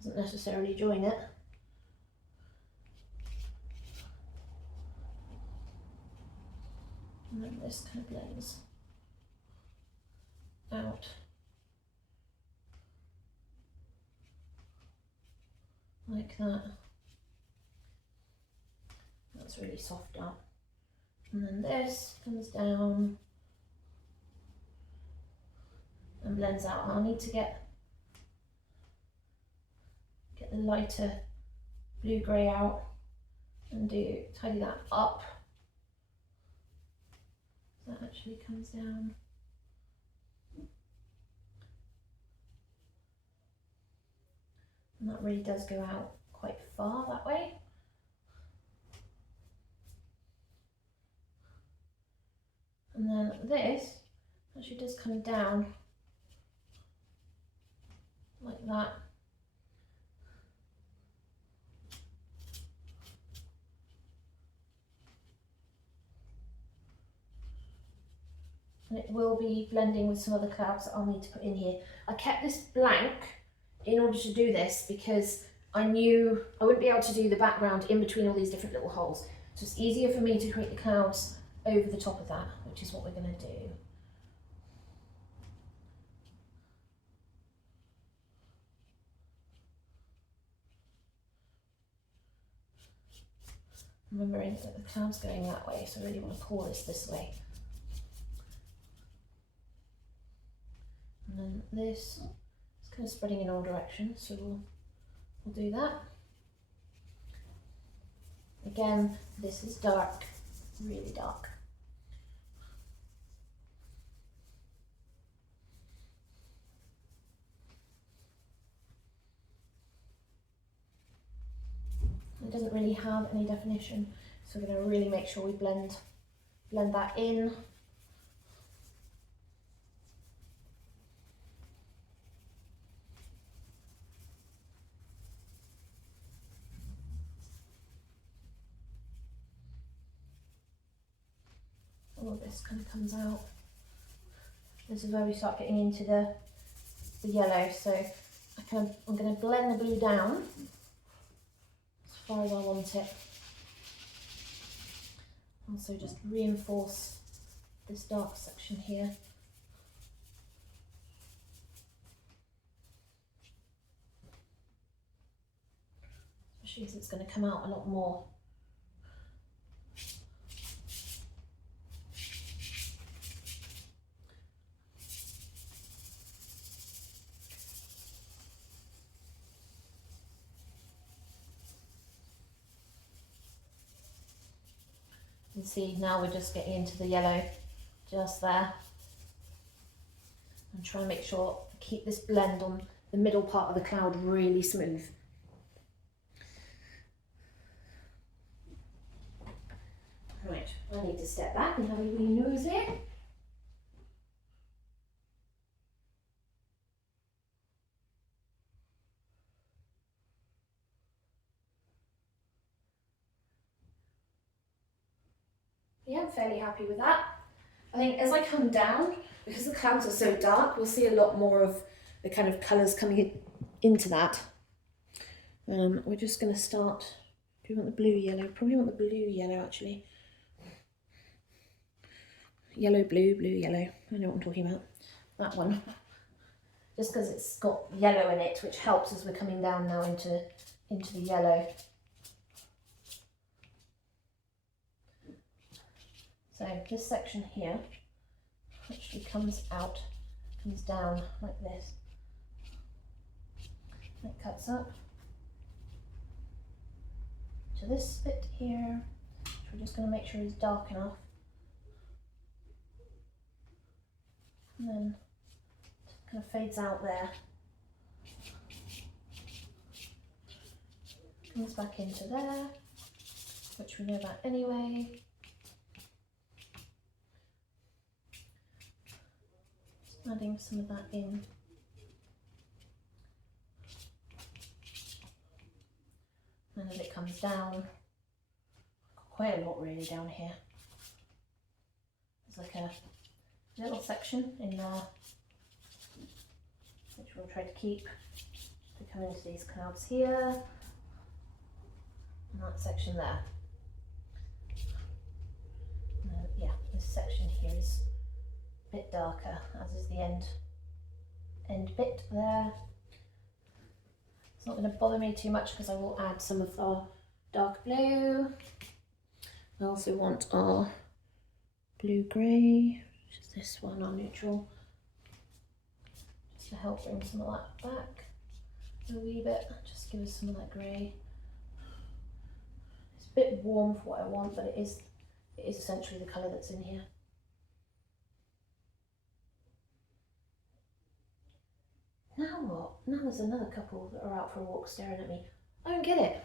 necessarily join it. And then this kind of blends out. Like that. That's really soft up. And then this comes down and blends out. I'll need to get the lighter blue grey out and tidy that up. That actually comes down. And that really does go out quite far that way. And then this actually does come down like that. And it will be blending with some other clouds that I'll need to put in here. I kept this blank in order to do this because I knew I wouldn't be able to do the background in between all these different little holes. So it's easier for me to create the clouds over the top of that, which is what we're going to do. Remembering that the cloud's going that way, so I really want to pour this way. And then this is kind of spreading in all directions, so we'll do that. Again, this is dark, really dark. It doesn't really have any definition, so we're going to really make sure we blend that in. All of this kind of comes out. This is where we start getting into the yellow, so I'm going to blend the blue down as far as I want it. Also just reinforce this dark section here. Especially as it's going to come out a lot more. You can see now we're just getting into the yellow just there. And try and make sure to keep this blend on the middle part of the cloud really smooth. Right, I need to step back and have a wee nose here. Yeah, I'm fairly happy with that. I think as I come down, because the clouds are so dark, we'll see a lot more of the kind of colours coming into that. We're just going to start, do we want the blue yellow? Probably want the blue yellow actually. Yellow, blue, blue, yellow. I know what I'm talking about. That one. Just because it's got yellow in it, which helps as we're coming down now into the yellow. So this section here actually comes down like this. It cuts up to this bit here, which we're just going to make sure is dark enough. And then it kind of fades out there. Comes back into there, which we know about anyway. Just adding some of that in. And as it comes down, quite a lot really down here. There's like a little section in there, which we'll try to keep to come into these clouds here, and that section there. And then, yeah, this section here is a bit darker, as is the end bit there. It's not going to bother me too much because I will add some of our dark blue. I also want our blue-grey, which is this one, our neutral, just to help bring some of that back a wee bit, just give us some of that grey. bit warm for what I want, but it is essentially the colour that's in here. Now what? Now there's another couple that are out for a walk staring at me. I don't get it.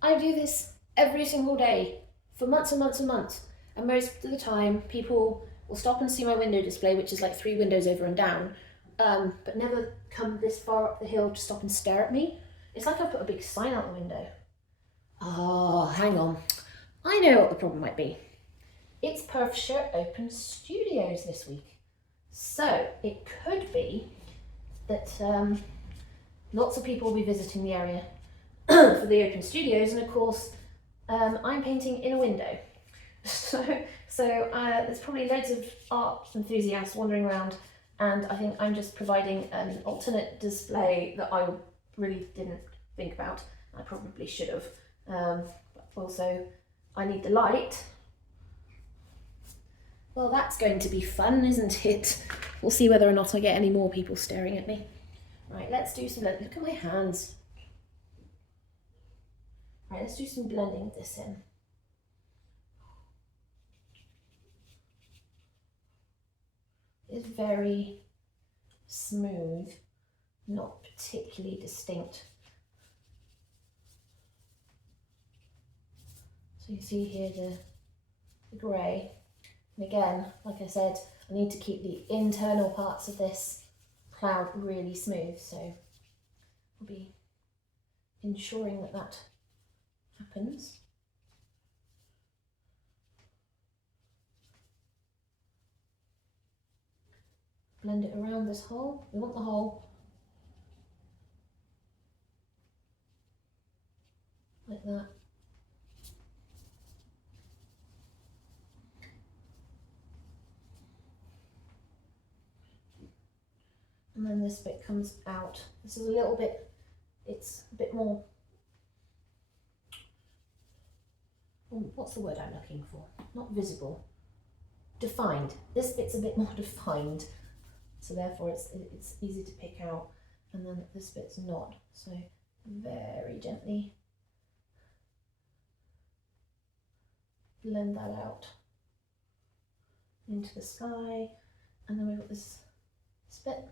I do this every single day for months and months and months. And most of the time, people will stop and see my window display, which is like 3 windows over and down, but never come this far up the hill to stop and stare at me. It's like I put a big sign out the window. Oh, hang on. I know what the problem might be. It's Perthshire Open Studios this week. So it could be that lots of people will be visiting the area for the open studios, and of course I'm painting in a window. So there's probably loads of art enthusiasts wandering around, and I think I'm just providing an alternate display that I really didn't think about. I probably should have. But also, I need the light. Well, that's going to be fun, isn't it? We'll see whether or not I get any more people staring at me. Right, let's do some, look at my hands. Right, let's do some blending of this in. It's very smooth, not particularly distinct. So you see here the grey. And again, like I said, I need to keep the internal parts of this cloud really smooth, so I'll be ensuring that that happens. Blend it around this hole. We want the hole like that. And then this bit comes out. This is a little bit, it's a bit more, what's the word I'm looking for? Not visible, defined. This bit's a bit more defined, so therefore it's easy to pick out, and then this bit's not. So very gently blend that out into the sky, and then we've got this bit.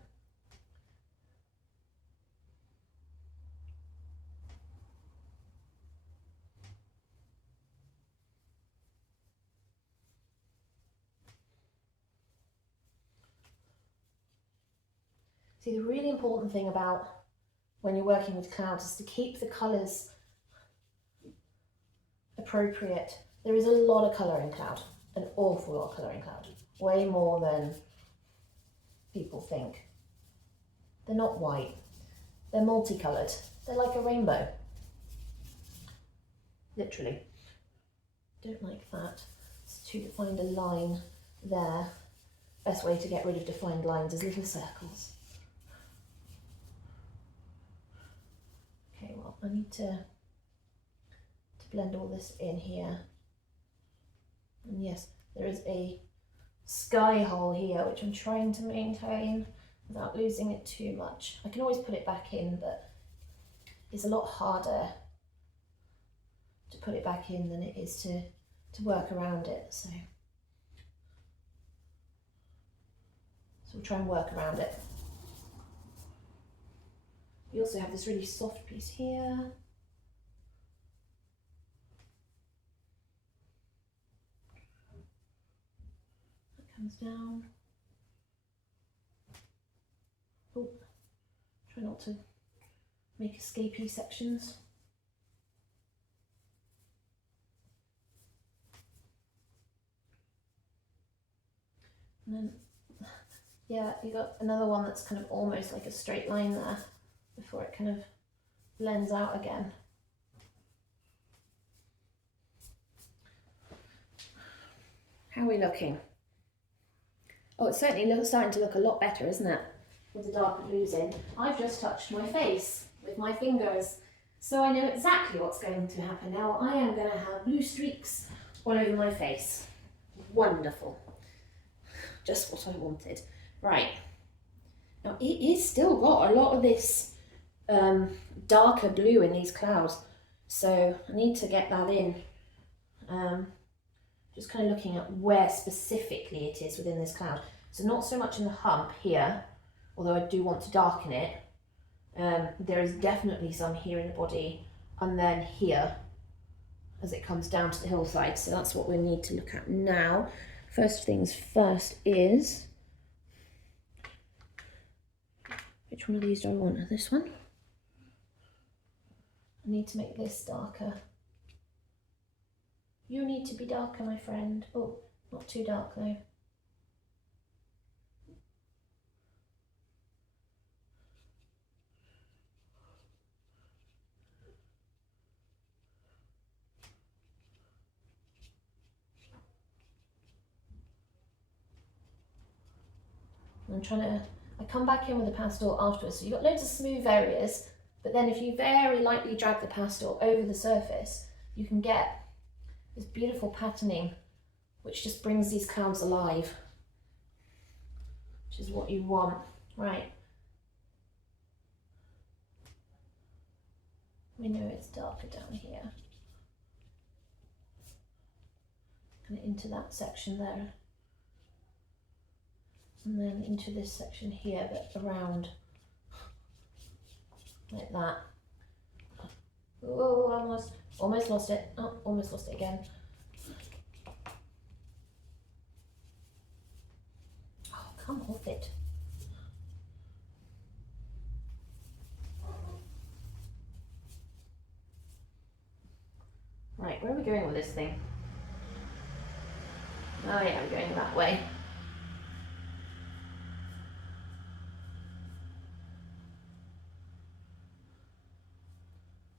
See, the really important thing about when you're working with clouds is to keep the colours appropriate. There is a lot of colour in cloud, an awful lot of colour in cloud, way more than people think. They're not white, they're multicoloured, they're like a rainbow, literally. Don't like that. It's too defined a line there. Best way to get rid of defined lines is little circles. Okay, well, I need to blend all this in here. And yes, there is a sky hole here, which I'm trying to maintain without losing it too much. I can always put it back in, but it's a lot harder to put it back in than it is to work around it. So we'll try and work around it. We also have this really soft piece here. That comes down. Oh, try not to make escapey sections. And then, yeah, you got another one that's kind of almost like a straight line there before it kind of blends out again. How are we looking? Oh, it's certainly starting to look a lot better, isn't it? With the darker blues in. I've just touched my face with my fingers, so I know exactly what's going to happen now. I am going to have blue streaks all over my face. Wonderful. Just what I wanted. Right. Now it is still got a lot of this darker blue in these clouds, so I need to get that in Just kind of looking at where specifically it is within this cloud. So not so much in the hump here, although I do want to darken it. There is definitely some here in the body, and then here as it comes down to the hillside. So that's what we need to look at now. First things first is, which one of these do I want? This one? I need to make this darker. You need to be darker, my friend. Oh, not too dark though. I come back in with the pastel afterwards, so you've got loads of smooth areas, but then if you very lightly drag the pastel over the surface, you can get this beautiful patterning, which just brings these clouds alive, which is what you want. Right. We know it's darker down here. Kind of into that section there. And then into this section here, but around like that. Oh, almost lost it. Oh, almost lost it again. Oh, come off it. Right, where are we going with this thing? Oh yeah, we're going that way.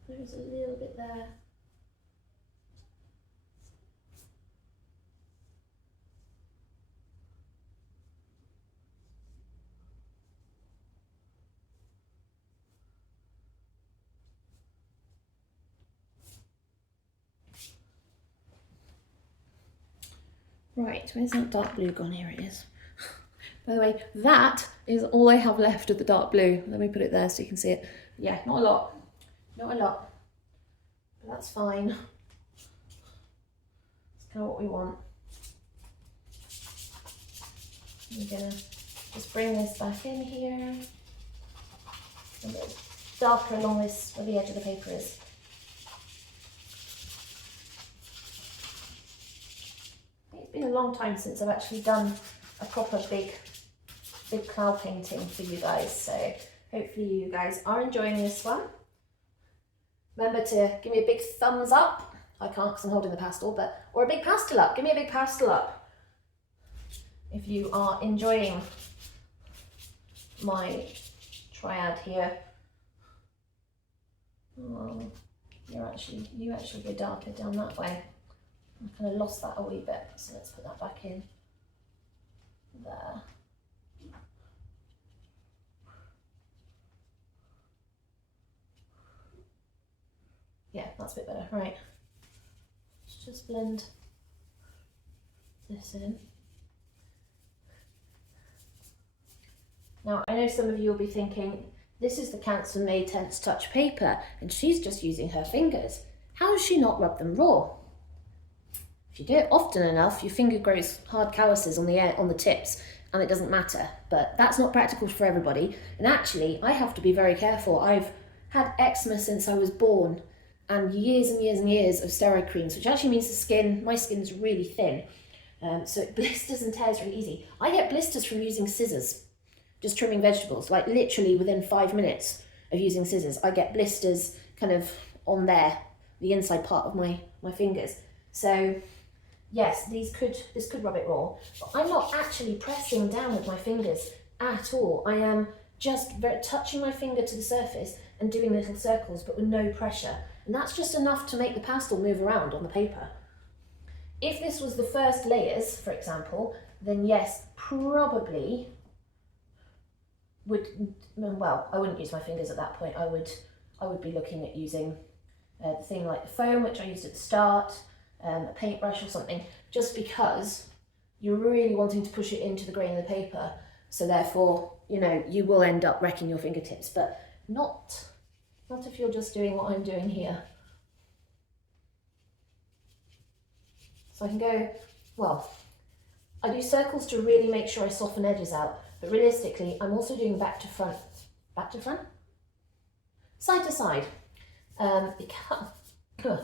There's a little bit there. Right, where's that dark blue gone? Here it is. By the way, that is all I have left of the dark blue. Let me put it there so you can see it. Yeah, not a lot. Not a lot. But that's fine. That's kind of what we want. We're gonna just bring this back in here. A little darker along this, where the edge of the paper is. It's been a long time since I've actually done a proper big cloud painting for you guys, so hopefully you guys are enjoying this one. Remember to give me a big thumbs up. I can't because I'm holding the pastel, or a big pastel up. Give me a big pastel up if you are enjoying my triad here. Oh, you actually go darker down that way. I kind of lost that a wee bit, so let's put that back in there. Yeah, that's a bit better. Right, let's just blend this in. Now, I know some of you will be thinking, this is the Canson Made Tense Touch paper, and she's just using her fingers. How has she not rubbed them raw? If you do it often enough, your finger grows hard calluses on the tips, and it doesn't matter. But that's not practical for everybody. And actually, I have to be very careful. I've had eczema since I was born, and years and years and years of steroid creams, which actually means my skin's really thin. So it blisters and tears really easy. I get blisters from using scissors, just trimming vegetables, like literally within 5 minutes of using scissors, I get blisters kind of on there, the inside part of my fingers. So yes, this could rub it raw, but I'm not actually pressing down with my fingers at all. I am just touching my finger to the surface and doing little circles, but with no pressure. And that's just enough to make the pastel move around on the paper. If this was the first layers, for example, then yes, probably well, I wouldn't use my fingers at that point. I would be looking at using the thing like the foam, which I used at the start, a paintbrush or something, just because you're really wanting to push it into the grain of the paper. So therefore, you will end up wrecking your fingertips, but not if you're just doing what I'm doing here. So I can go, well, I do circles to really make sure I soften edges out, but realistically, I'm also doing back to front, side to side,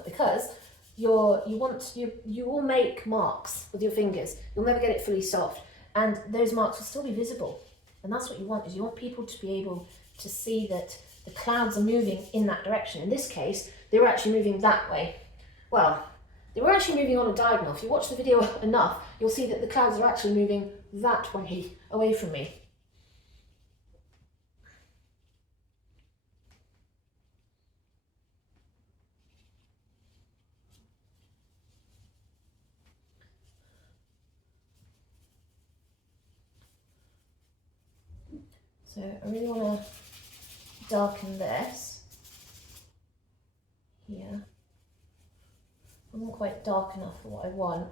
because you will make marks with your fingers. You'll never get it fully soft, and those marks will still be visible. And that's what you want, is you want people to be able to see that the clouds are moving in that direction. In this case, they were actually moving that way. Well, they were actually moving on a diagonal. If you watch the video enough, you'll see that the clouds are actually moving that way, away from me. So I really want to darken this here. I'm not quite dark enough for what I want.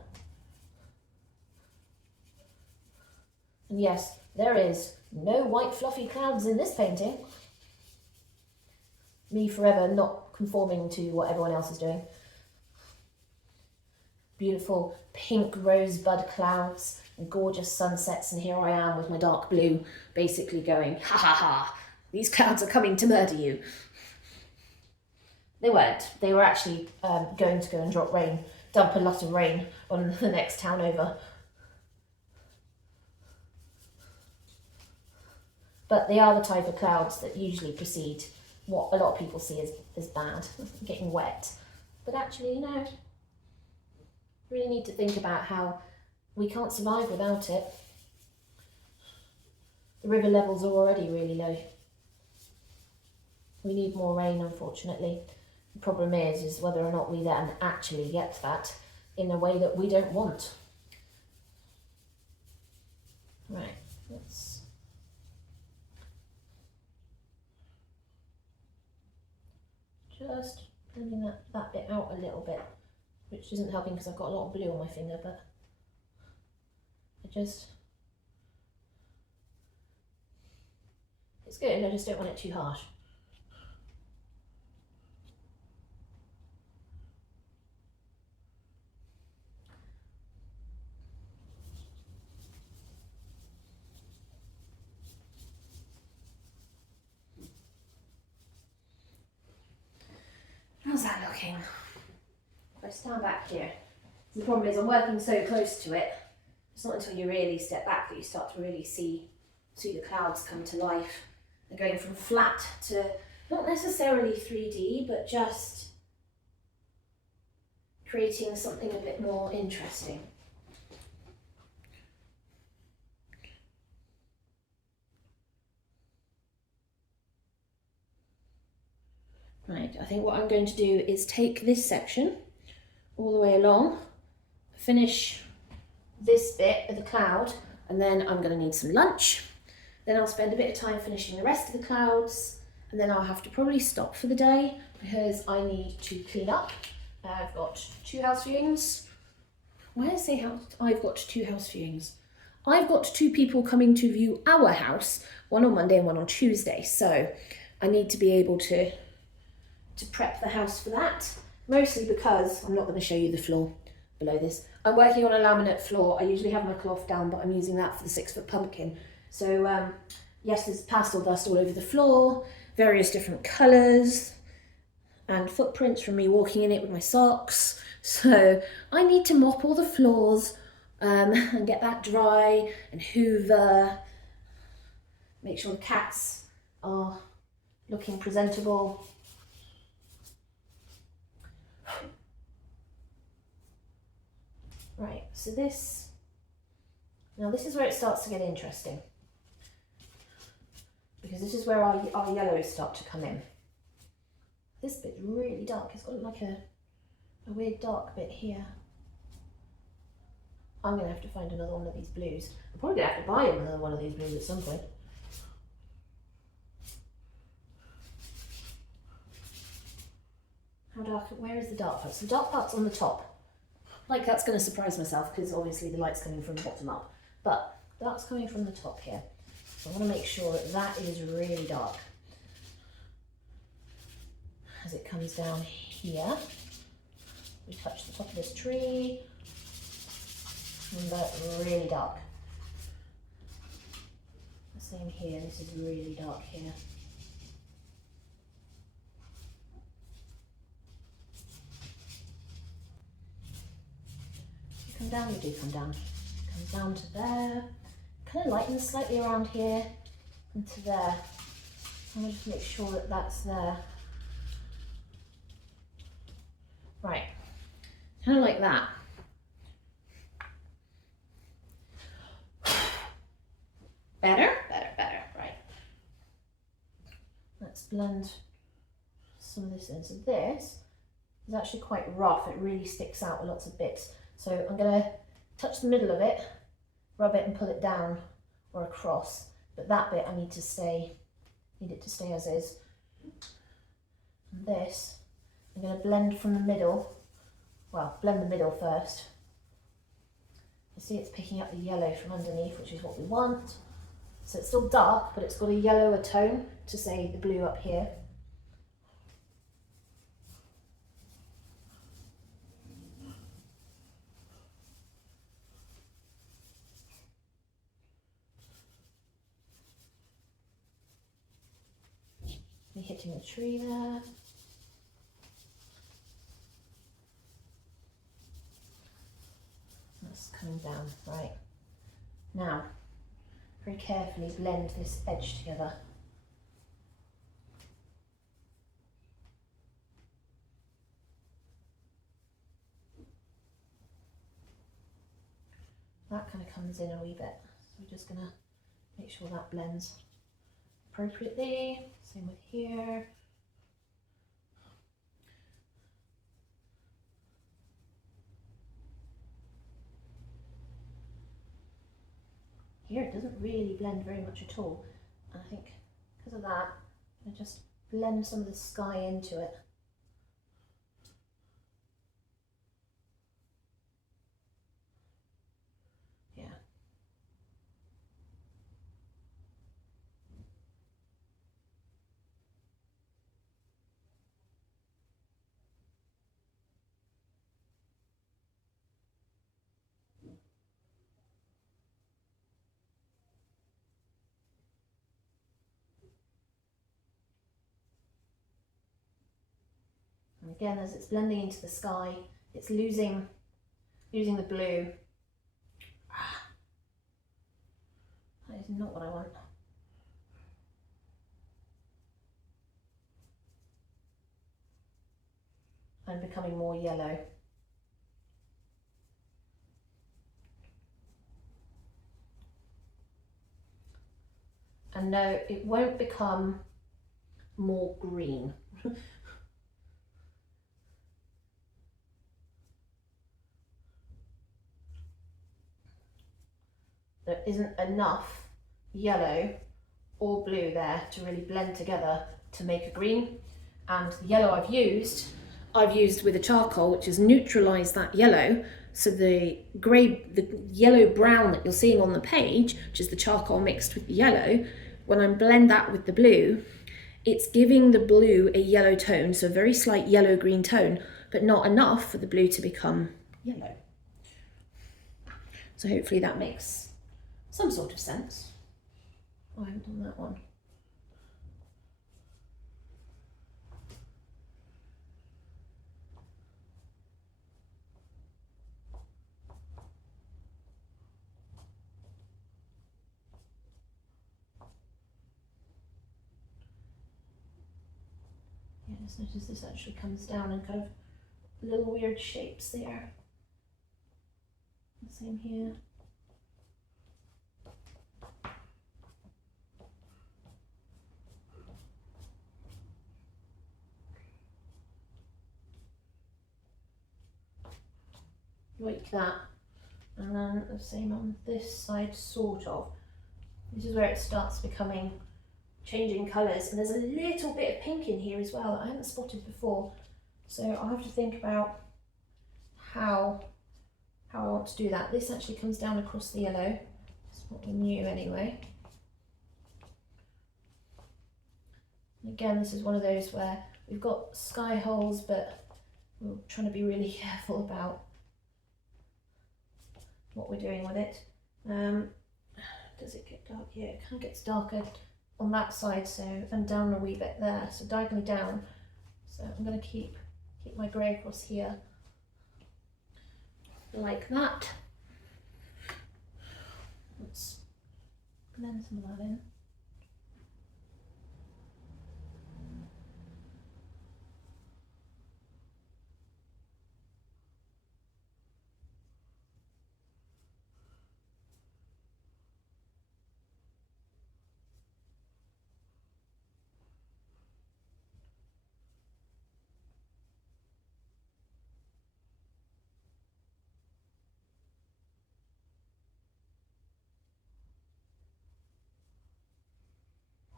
And yes, there is no white fluffy clouds in this painting. Me forever not conforming to what everyone else is doing. Beautiful pink rosebud clouds and gorgeous sunsets, and here I am with my dark blue basically going, ha ha ha, these clouds are coming to murder you. They weren't. They were actually going to go and dump a lot of rain on the next town over. But they are the type of clouds that usually precede what a lot of people see as bad, getting wet. But actually, you know, really need to think about how we can't survive without it. The river levels are already really low. We need more rain, unfortunately. The problem is whether or not we then actually get that in a way that we don't want. Right, let's just blending that bit out a little bit, which isn't helping because I've got a lot of blue on my finger, but it's good, I just don't want it too harsh. How's that looking? If I stand back here, the problem is I'm working so close to it, it's not until you really step back that you start to really see the clouds come to life. They're going from flat to not necessarily 3D, but just creating something a bit more interesting. Right, I think what I'm going to do is take this section all the way along, finish this bit of the cloud, and then I'm going to need some lunch. Then I'll spend a bit of time finishing the rest of the clouds, and then I'll have to probably stop for the day because I need to clean up. I've got 2 house viewings. Why did I say I've got 2 house viewings? I've got 2 people coming to view our house, one on Monday and one on Tuesday, so I need to be able to prep the house for that, mostly because I'm not going to show you the floor below this. I'm working on a laminate floor. I usually have my cloth down, but I'm using that for the 6-foot pumpkin. So yes, there's pastel dust all over the floor, various different colours, and footprints from me walking in it with my socks. So I need to mop all the floors and get that dry and hoover, make sure the cats are looking presentable. Right, so this is where it starts to get interesting, because this is where our yellows start to come in. This bit's really dark. It's got like a weird dark bit here. I'm going to have to find another one of these blues. I'm probably going to have to buy another one of these blues at some point. How dark? Where is the dark part? So the dark part's on the top. Like, that's going to surprise myself because obviously the light's coming from the bottom up, but that's coming from the top here. So I want to make sure that that is really dark. As it comes down here, we touch the top of this tree, but really dark. The same here, this is really dark here. You come down, you do come down. Come down to there. Kind of lightens slightly around here and to there. I'm going to just make sure that that's there. Right, kind of like that. Better, right. Let's blend some of this in. So this is actually quite rough, it really sticks out with lots of bits. So I'm going to touch the middle of it, rub it and pull it down or across, but that bit I need it to stay as is. And this, I'm going to blend from the middle, well, blend the middle first. You see it's picking up the yellow from underneath, which is what we want. So it's still dark, but it's got a yellower tone to say the blue up here. You're hitting the tree there. That's coming down, right. Now, very carefully blend this edge together. That kind of comes in a wee bit, so we're just going to make sure that blends appropriately. Same with here. Here it doesn't really blend very much at all, and I think because of that, I just blend some of the sky into it. Yeah. And again, as it's blending into the sky, it's losing the blue. That is not what I want. I'm becoming more yellow. And no, it won't become more green. There isn't enough yellow or blue there to really blend together to make a green. And the yellow I've used with a charcoal, which has neutralised that yellow. So the yellow brown that you're seeing on the page, which is the charcoal mixed with the yellow, when I blend that with the blue, it's giving the blue a yellow tone, so a very slight yellow-green tone, but not enough for the blue to become yellow. So hopefully that makes some sort of sense. Oh, I haven't done that one. Yeah, just notice this actually comes down in kind of little weird shapes there. The same here. Like that, and then the same on this side, sort of. This is where it starts becoming, changing colours, and there's a little bit of pink in here as well that I hadn't spotted before, so I'll have to think about how I want to do that. This actually comes down across the yellow, that's what we knew anyway. And again, this is one of those where we've got sky holes, but we're trying to be really careful about what we're doing with it. Does it get dark? Yeah, it kind of gets darker on that side, so, and down a wee bit there, so diagonally down. So I'm going to keep my grey across here like that. Let's blend some of that in.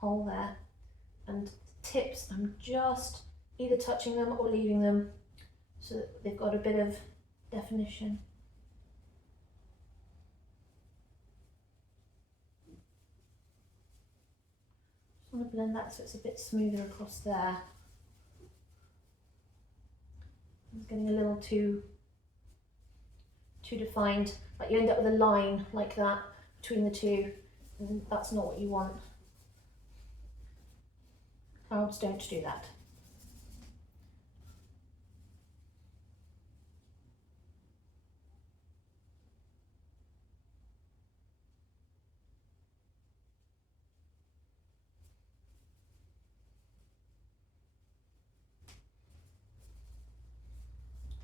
Hole there, and tips I'm just either touching them or leaving them so that they've got a bit of definition. Just want to blend that so it's a bit smoother across there. It's getting a little too defined, like you end up with a line like that between the two, and that's not what you want. Clouds don't do that.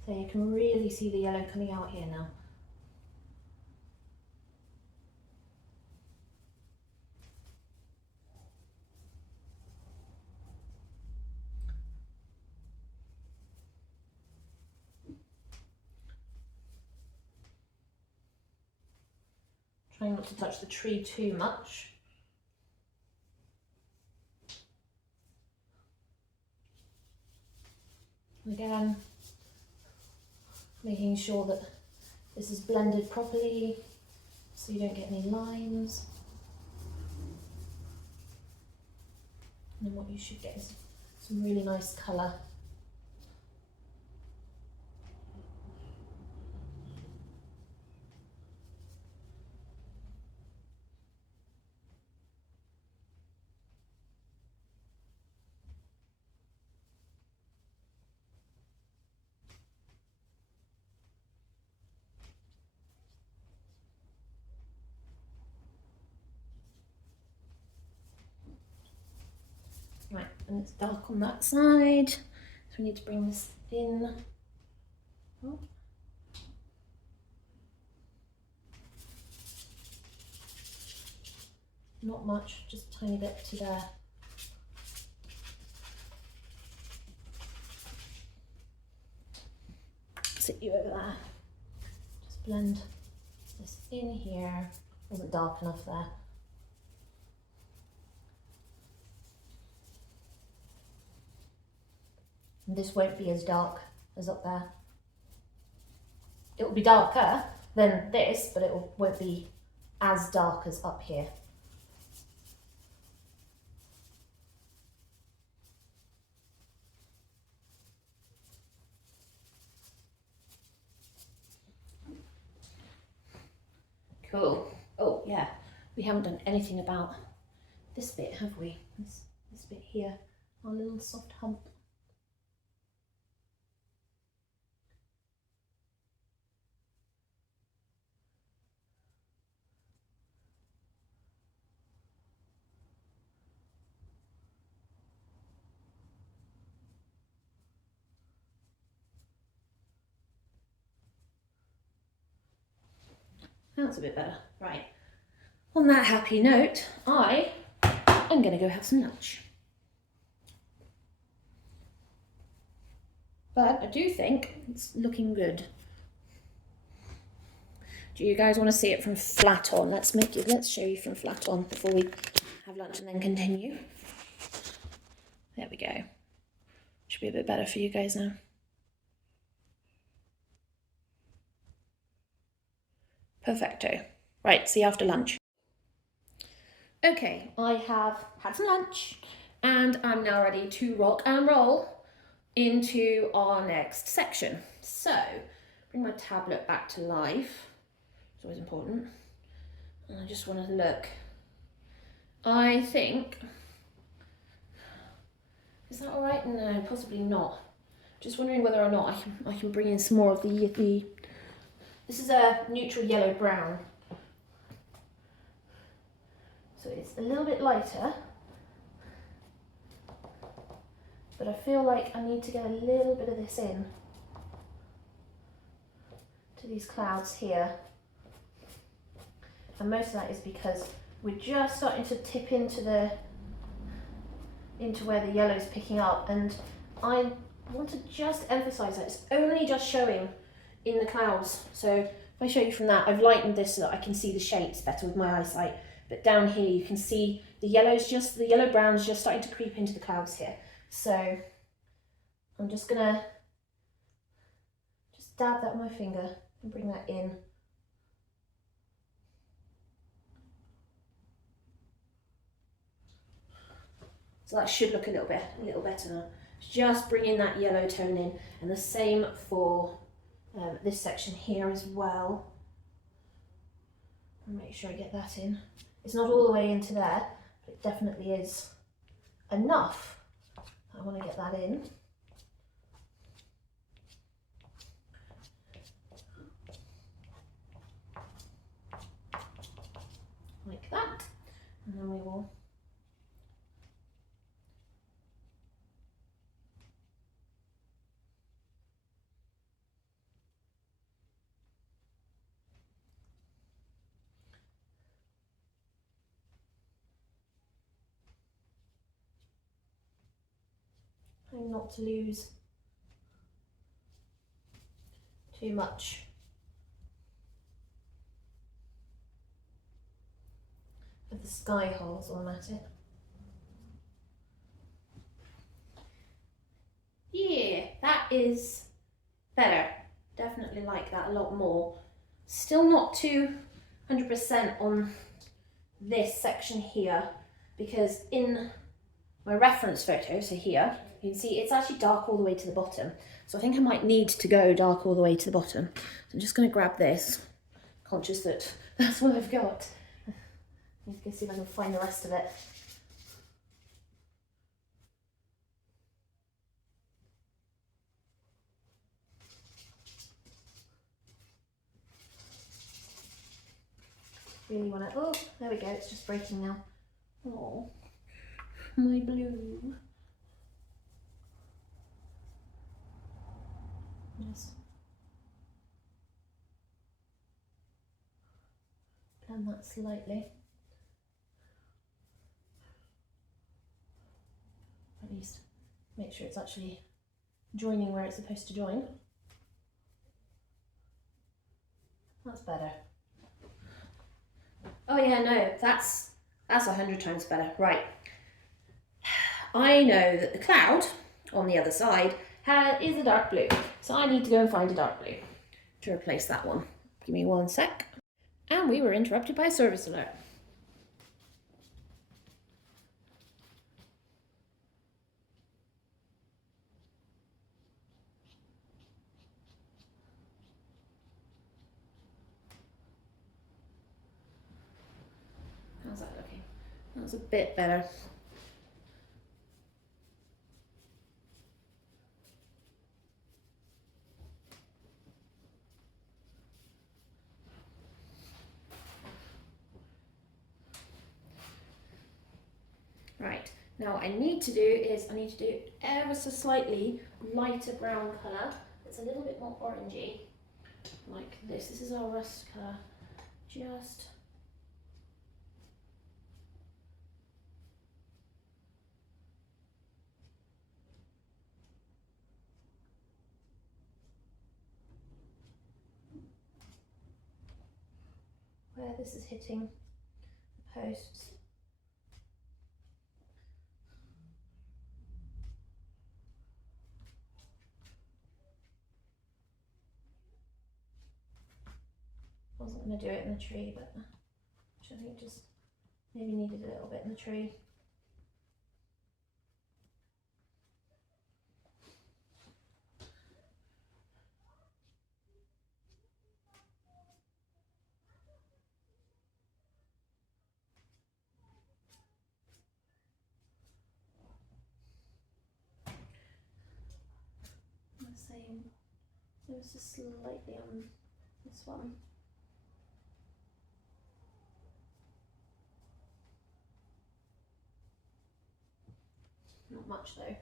So you can really see the yellow coming out here now. Trying not to touch the tree too much. Again, making sure that this is blended properly so you don't get any lines. And then what you should get is some really nice colour. Right, and it's dark on that side, so we need to bring this in. Oh. Not much, just a tiny bit to there. Sit you over there. Just blend this in here. Wasn't dark enough there. And this won't be as dark as up there. It will be darker than this, but it won't be as dark as up here. Cool. Oh yeah, we haven't done anything about this bit, have we? This bit here, our little soft hump. That's a bit better. Right. On that happy note, I am going to go have some lunch. But I do think it's looking good. Do you guys want to see it from flat on? Let's show you from flat on before we have lunch and then continue. There we go. Should be a bit better for you guys now. Perfecto. Right, see you after lunch. Okay, I have had some lunch and I'm now ready to rock and roll into our next section. So, bring my tablet back to life It's always important. And I just want to look. I think, is that all right? No, possibly not. Just wondering whether or not I can bring in some more of the. This is a neutral yellow brown, so it's a little bit lighter. But I feel like I need to get a little bit of this in to these clouds here. And most of that is because we're just starting to tip into where the yellow is picking up, and I want to just emphasize that it's only just showing in the clouds. So if I show you from that, I've lightened this so that I can see the shapes better with my eyesight. But down here you can see the yellow brown's just starting to creep into the clouds here. So I'm just gonna dab that with my finger and bring that in. So that should look a little better now. Just bringing that yellow tone in, and the same for this section here as well. And make sure I get that in. It's not all the way into there, but it definitely is enough. I want to get that in. Like that. And then we will trying not to lose too much of the sky holes on at it. Yeah, that is better. Definitely like that a lot more. Still not 200% on this section here, because in my reference photo, so here, you can see it's actually dark all the way to the bottom. So I think I might need to go dark all the way to the bottom. So I'm just going to grab this, conscious that that's what I've got. Need to go see if I can find the rest of it. Really want to, oh, there we go, it's just breaking now. Oh, my blue. Just blend that slightly. At least make sure it's actually joining where it's supposed to join. That's better. Oh yeah, no, that's 100 times better. Right. I know that the cloud on the other side is a dark blue, so I need to go and find a dark blue to replace that one. Give me one sec. And we were interrupted by a service alert. How's that looking? That's a bit better. Right, now what I need to do ever so slightly lighter brown colour. It's a little bit more orangey, like this. This is our rust colour. Just where this is hitting the posts. Wasn't going to do it in the tree, but I think just maybe needed a little bit in the tree. same. So it's just slightly on this one. Not much though.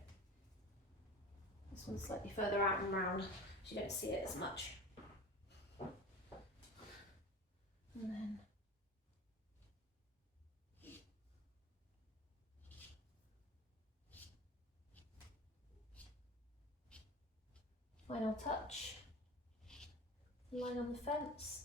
This one's slightly further out and round, so you don't see it as much. And then final touch, line on the fence.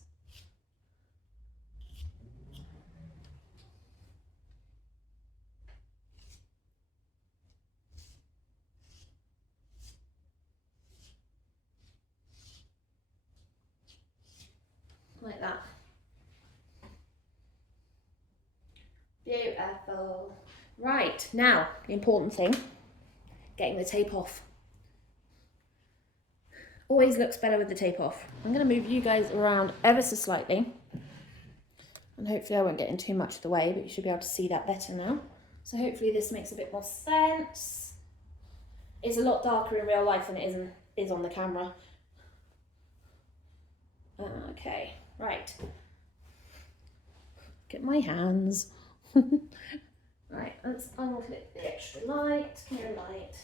Like that. Beautiful. Right, now the important thing, getting the tape off. Always looks better with the tape off. I'm going to move you guys around ever so slightly, and hopefully I won't get in too much of the way, but you should be able to see that better now. So hopefully this makes a bit more sense. It's a lot darker in real life than it is on the camera. Okay, right. Get my hands. Right, let's unclip the extra light. No light.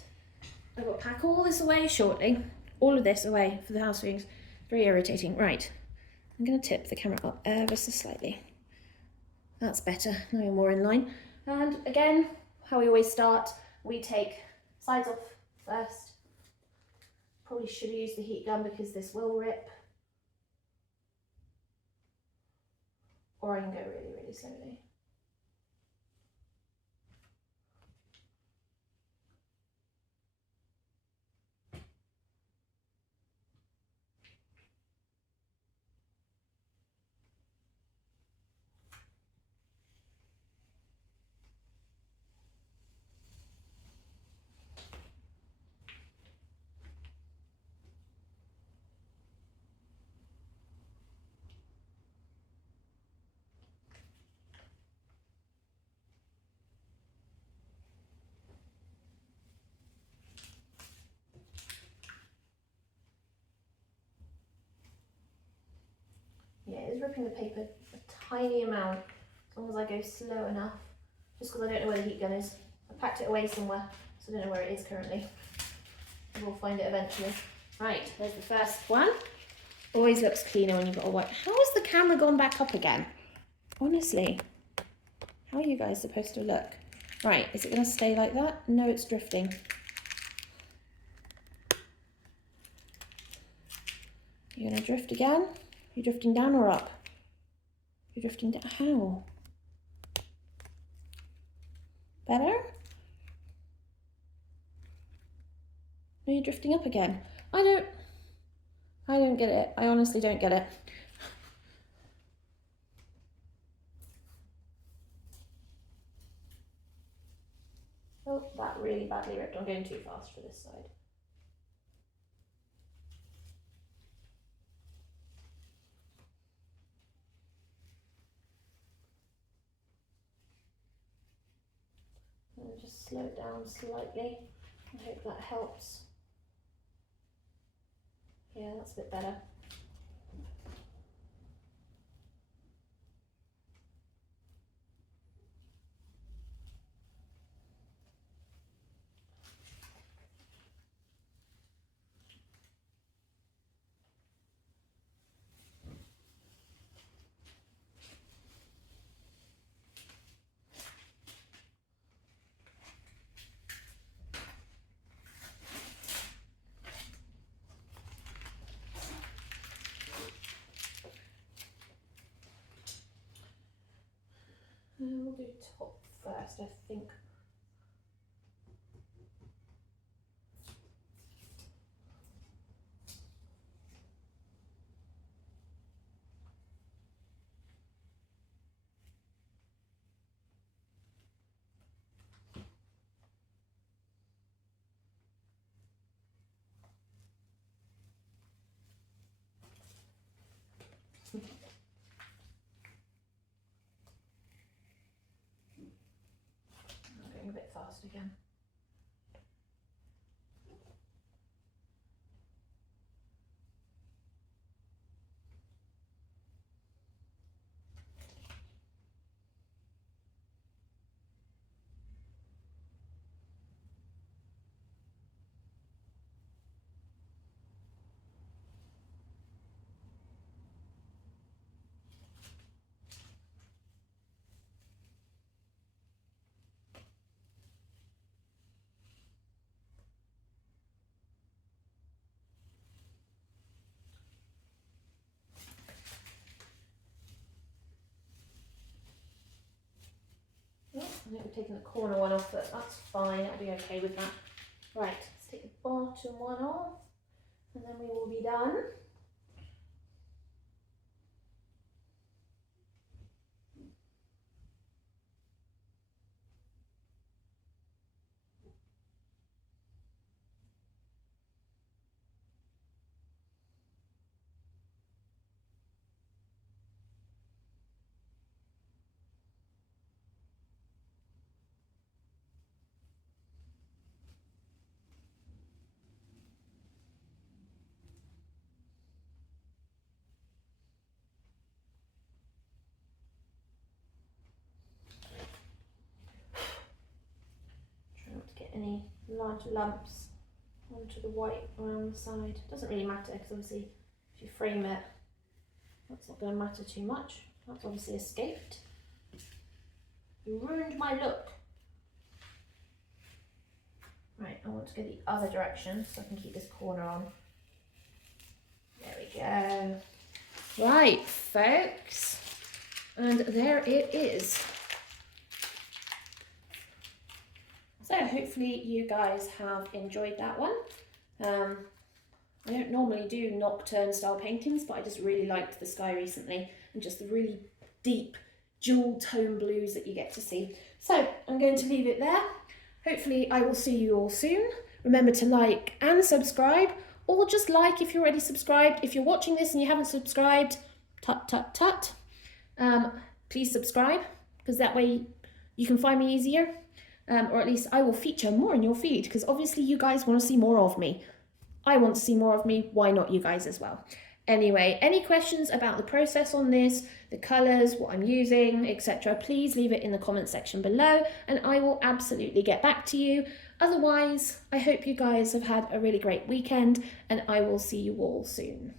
I've got to pack all this away shortly. All of this away for the house viewings. Very irritating. Right, I'm going to tip the camera up ever so slightly. That's better. Now you're more in line. And again, how we always start, we take sides off first. Probably should have used the heat gun because this will rip. Or I can go really, really slowly. Yeah, it is ripping the paper a tiny amount, as long as I go slow enough, just because I don't know where the heat gun is. I packed it away somewhere, so I don't know where it is currently. We'll find it eventually. Right, there's the first one. Always looks cleaner when you've got a white. How has the camera gone back up again? Honestly, how are you guys supposed to look? Right, is it going to stay like that? No, it's drifting. You're going to drift again? You're drifting down or up? You're drifting down. How? Better? No, you're drifting up again. I don't get it. I honestly don't get it. Oh, that really badly ripped. I'm going too fast for this side. And just slow it down slightly. I hope that helps. Yeah, that's a bit better. We'll do top first, I think. I'm going a bit fast again. think we've taken the corner one off, but that's fine. I'll be okay with that. Right, let's take the bottom one off, and then we will be done. Any large lumps onto the white around the side. Doesn't really matter because obviously if you frame it, that's not going to matter too much. That's obviously escaped. You ruined my look. Right, I want to go the other direction so I can keep this corner on. There we go. Right, folks, and there it is. So hopefully you guys have enjoyed that one. I don't normally do nocturne style paintings, but I just really liked the sky recently and just the really deep jewel tone blues that you get to see. So I'm going to leave it there. Hopefully I will see you all soon. Remember to like and subscribe, or just like if you're already subscribed. If you're watching this and you haven't subscribed, tut tut tut. Please subscribe, because that way you can find me easier. Or at least I will feature more in your feed, because obviously you guys want to see more of me. I want to see more of me, why not you guys as well? Anyway, any questions about the process on this, the colours, what I'm using, etc., please leave it in the comment section below and I will absolutely get back to you. Otherwise, I hope you guys have had a really great weekend and I will see you all soon.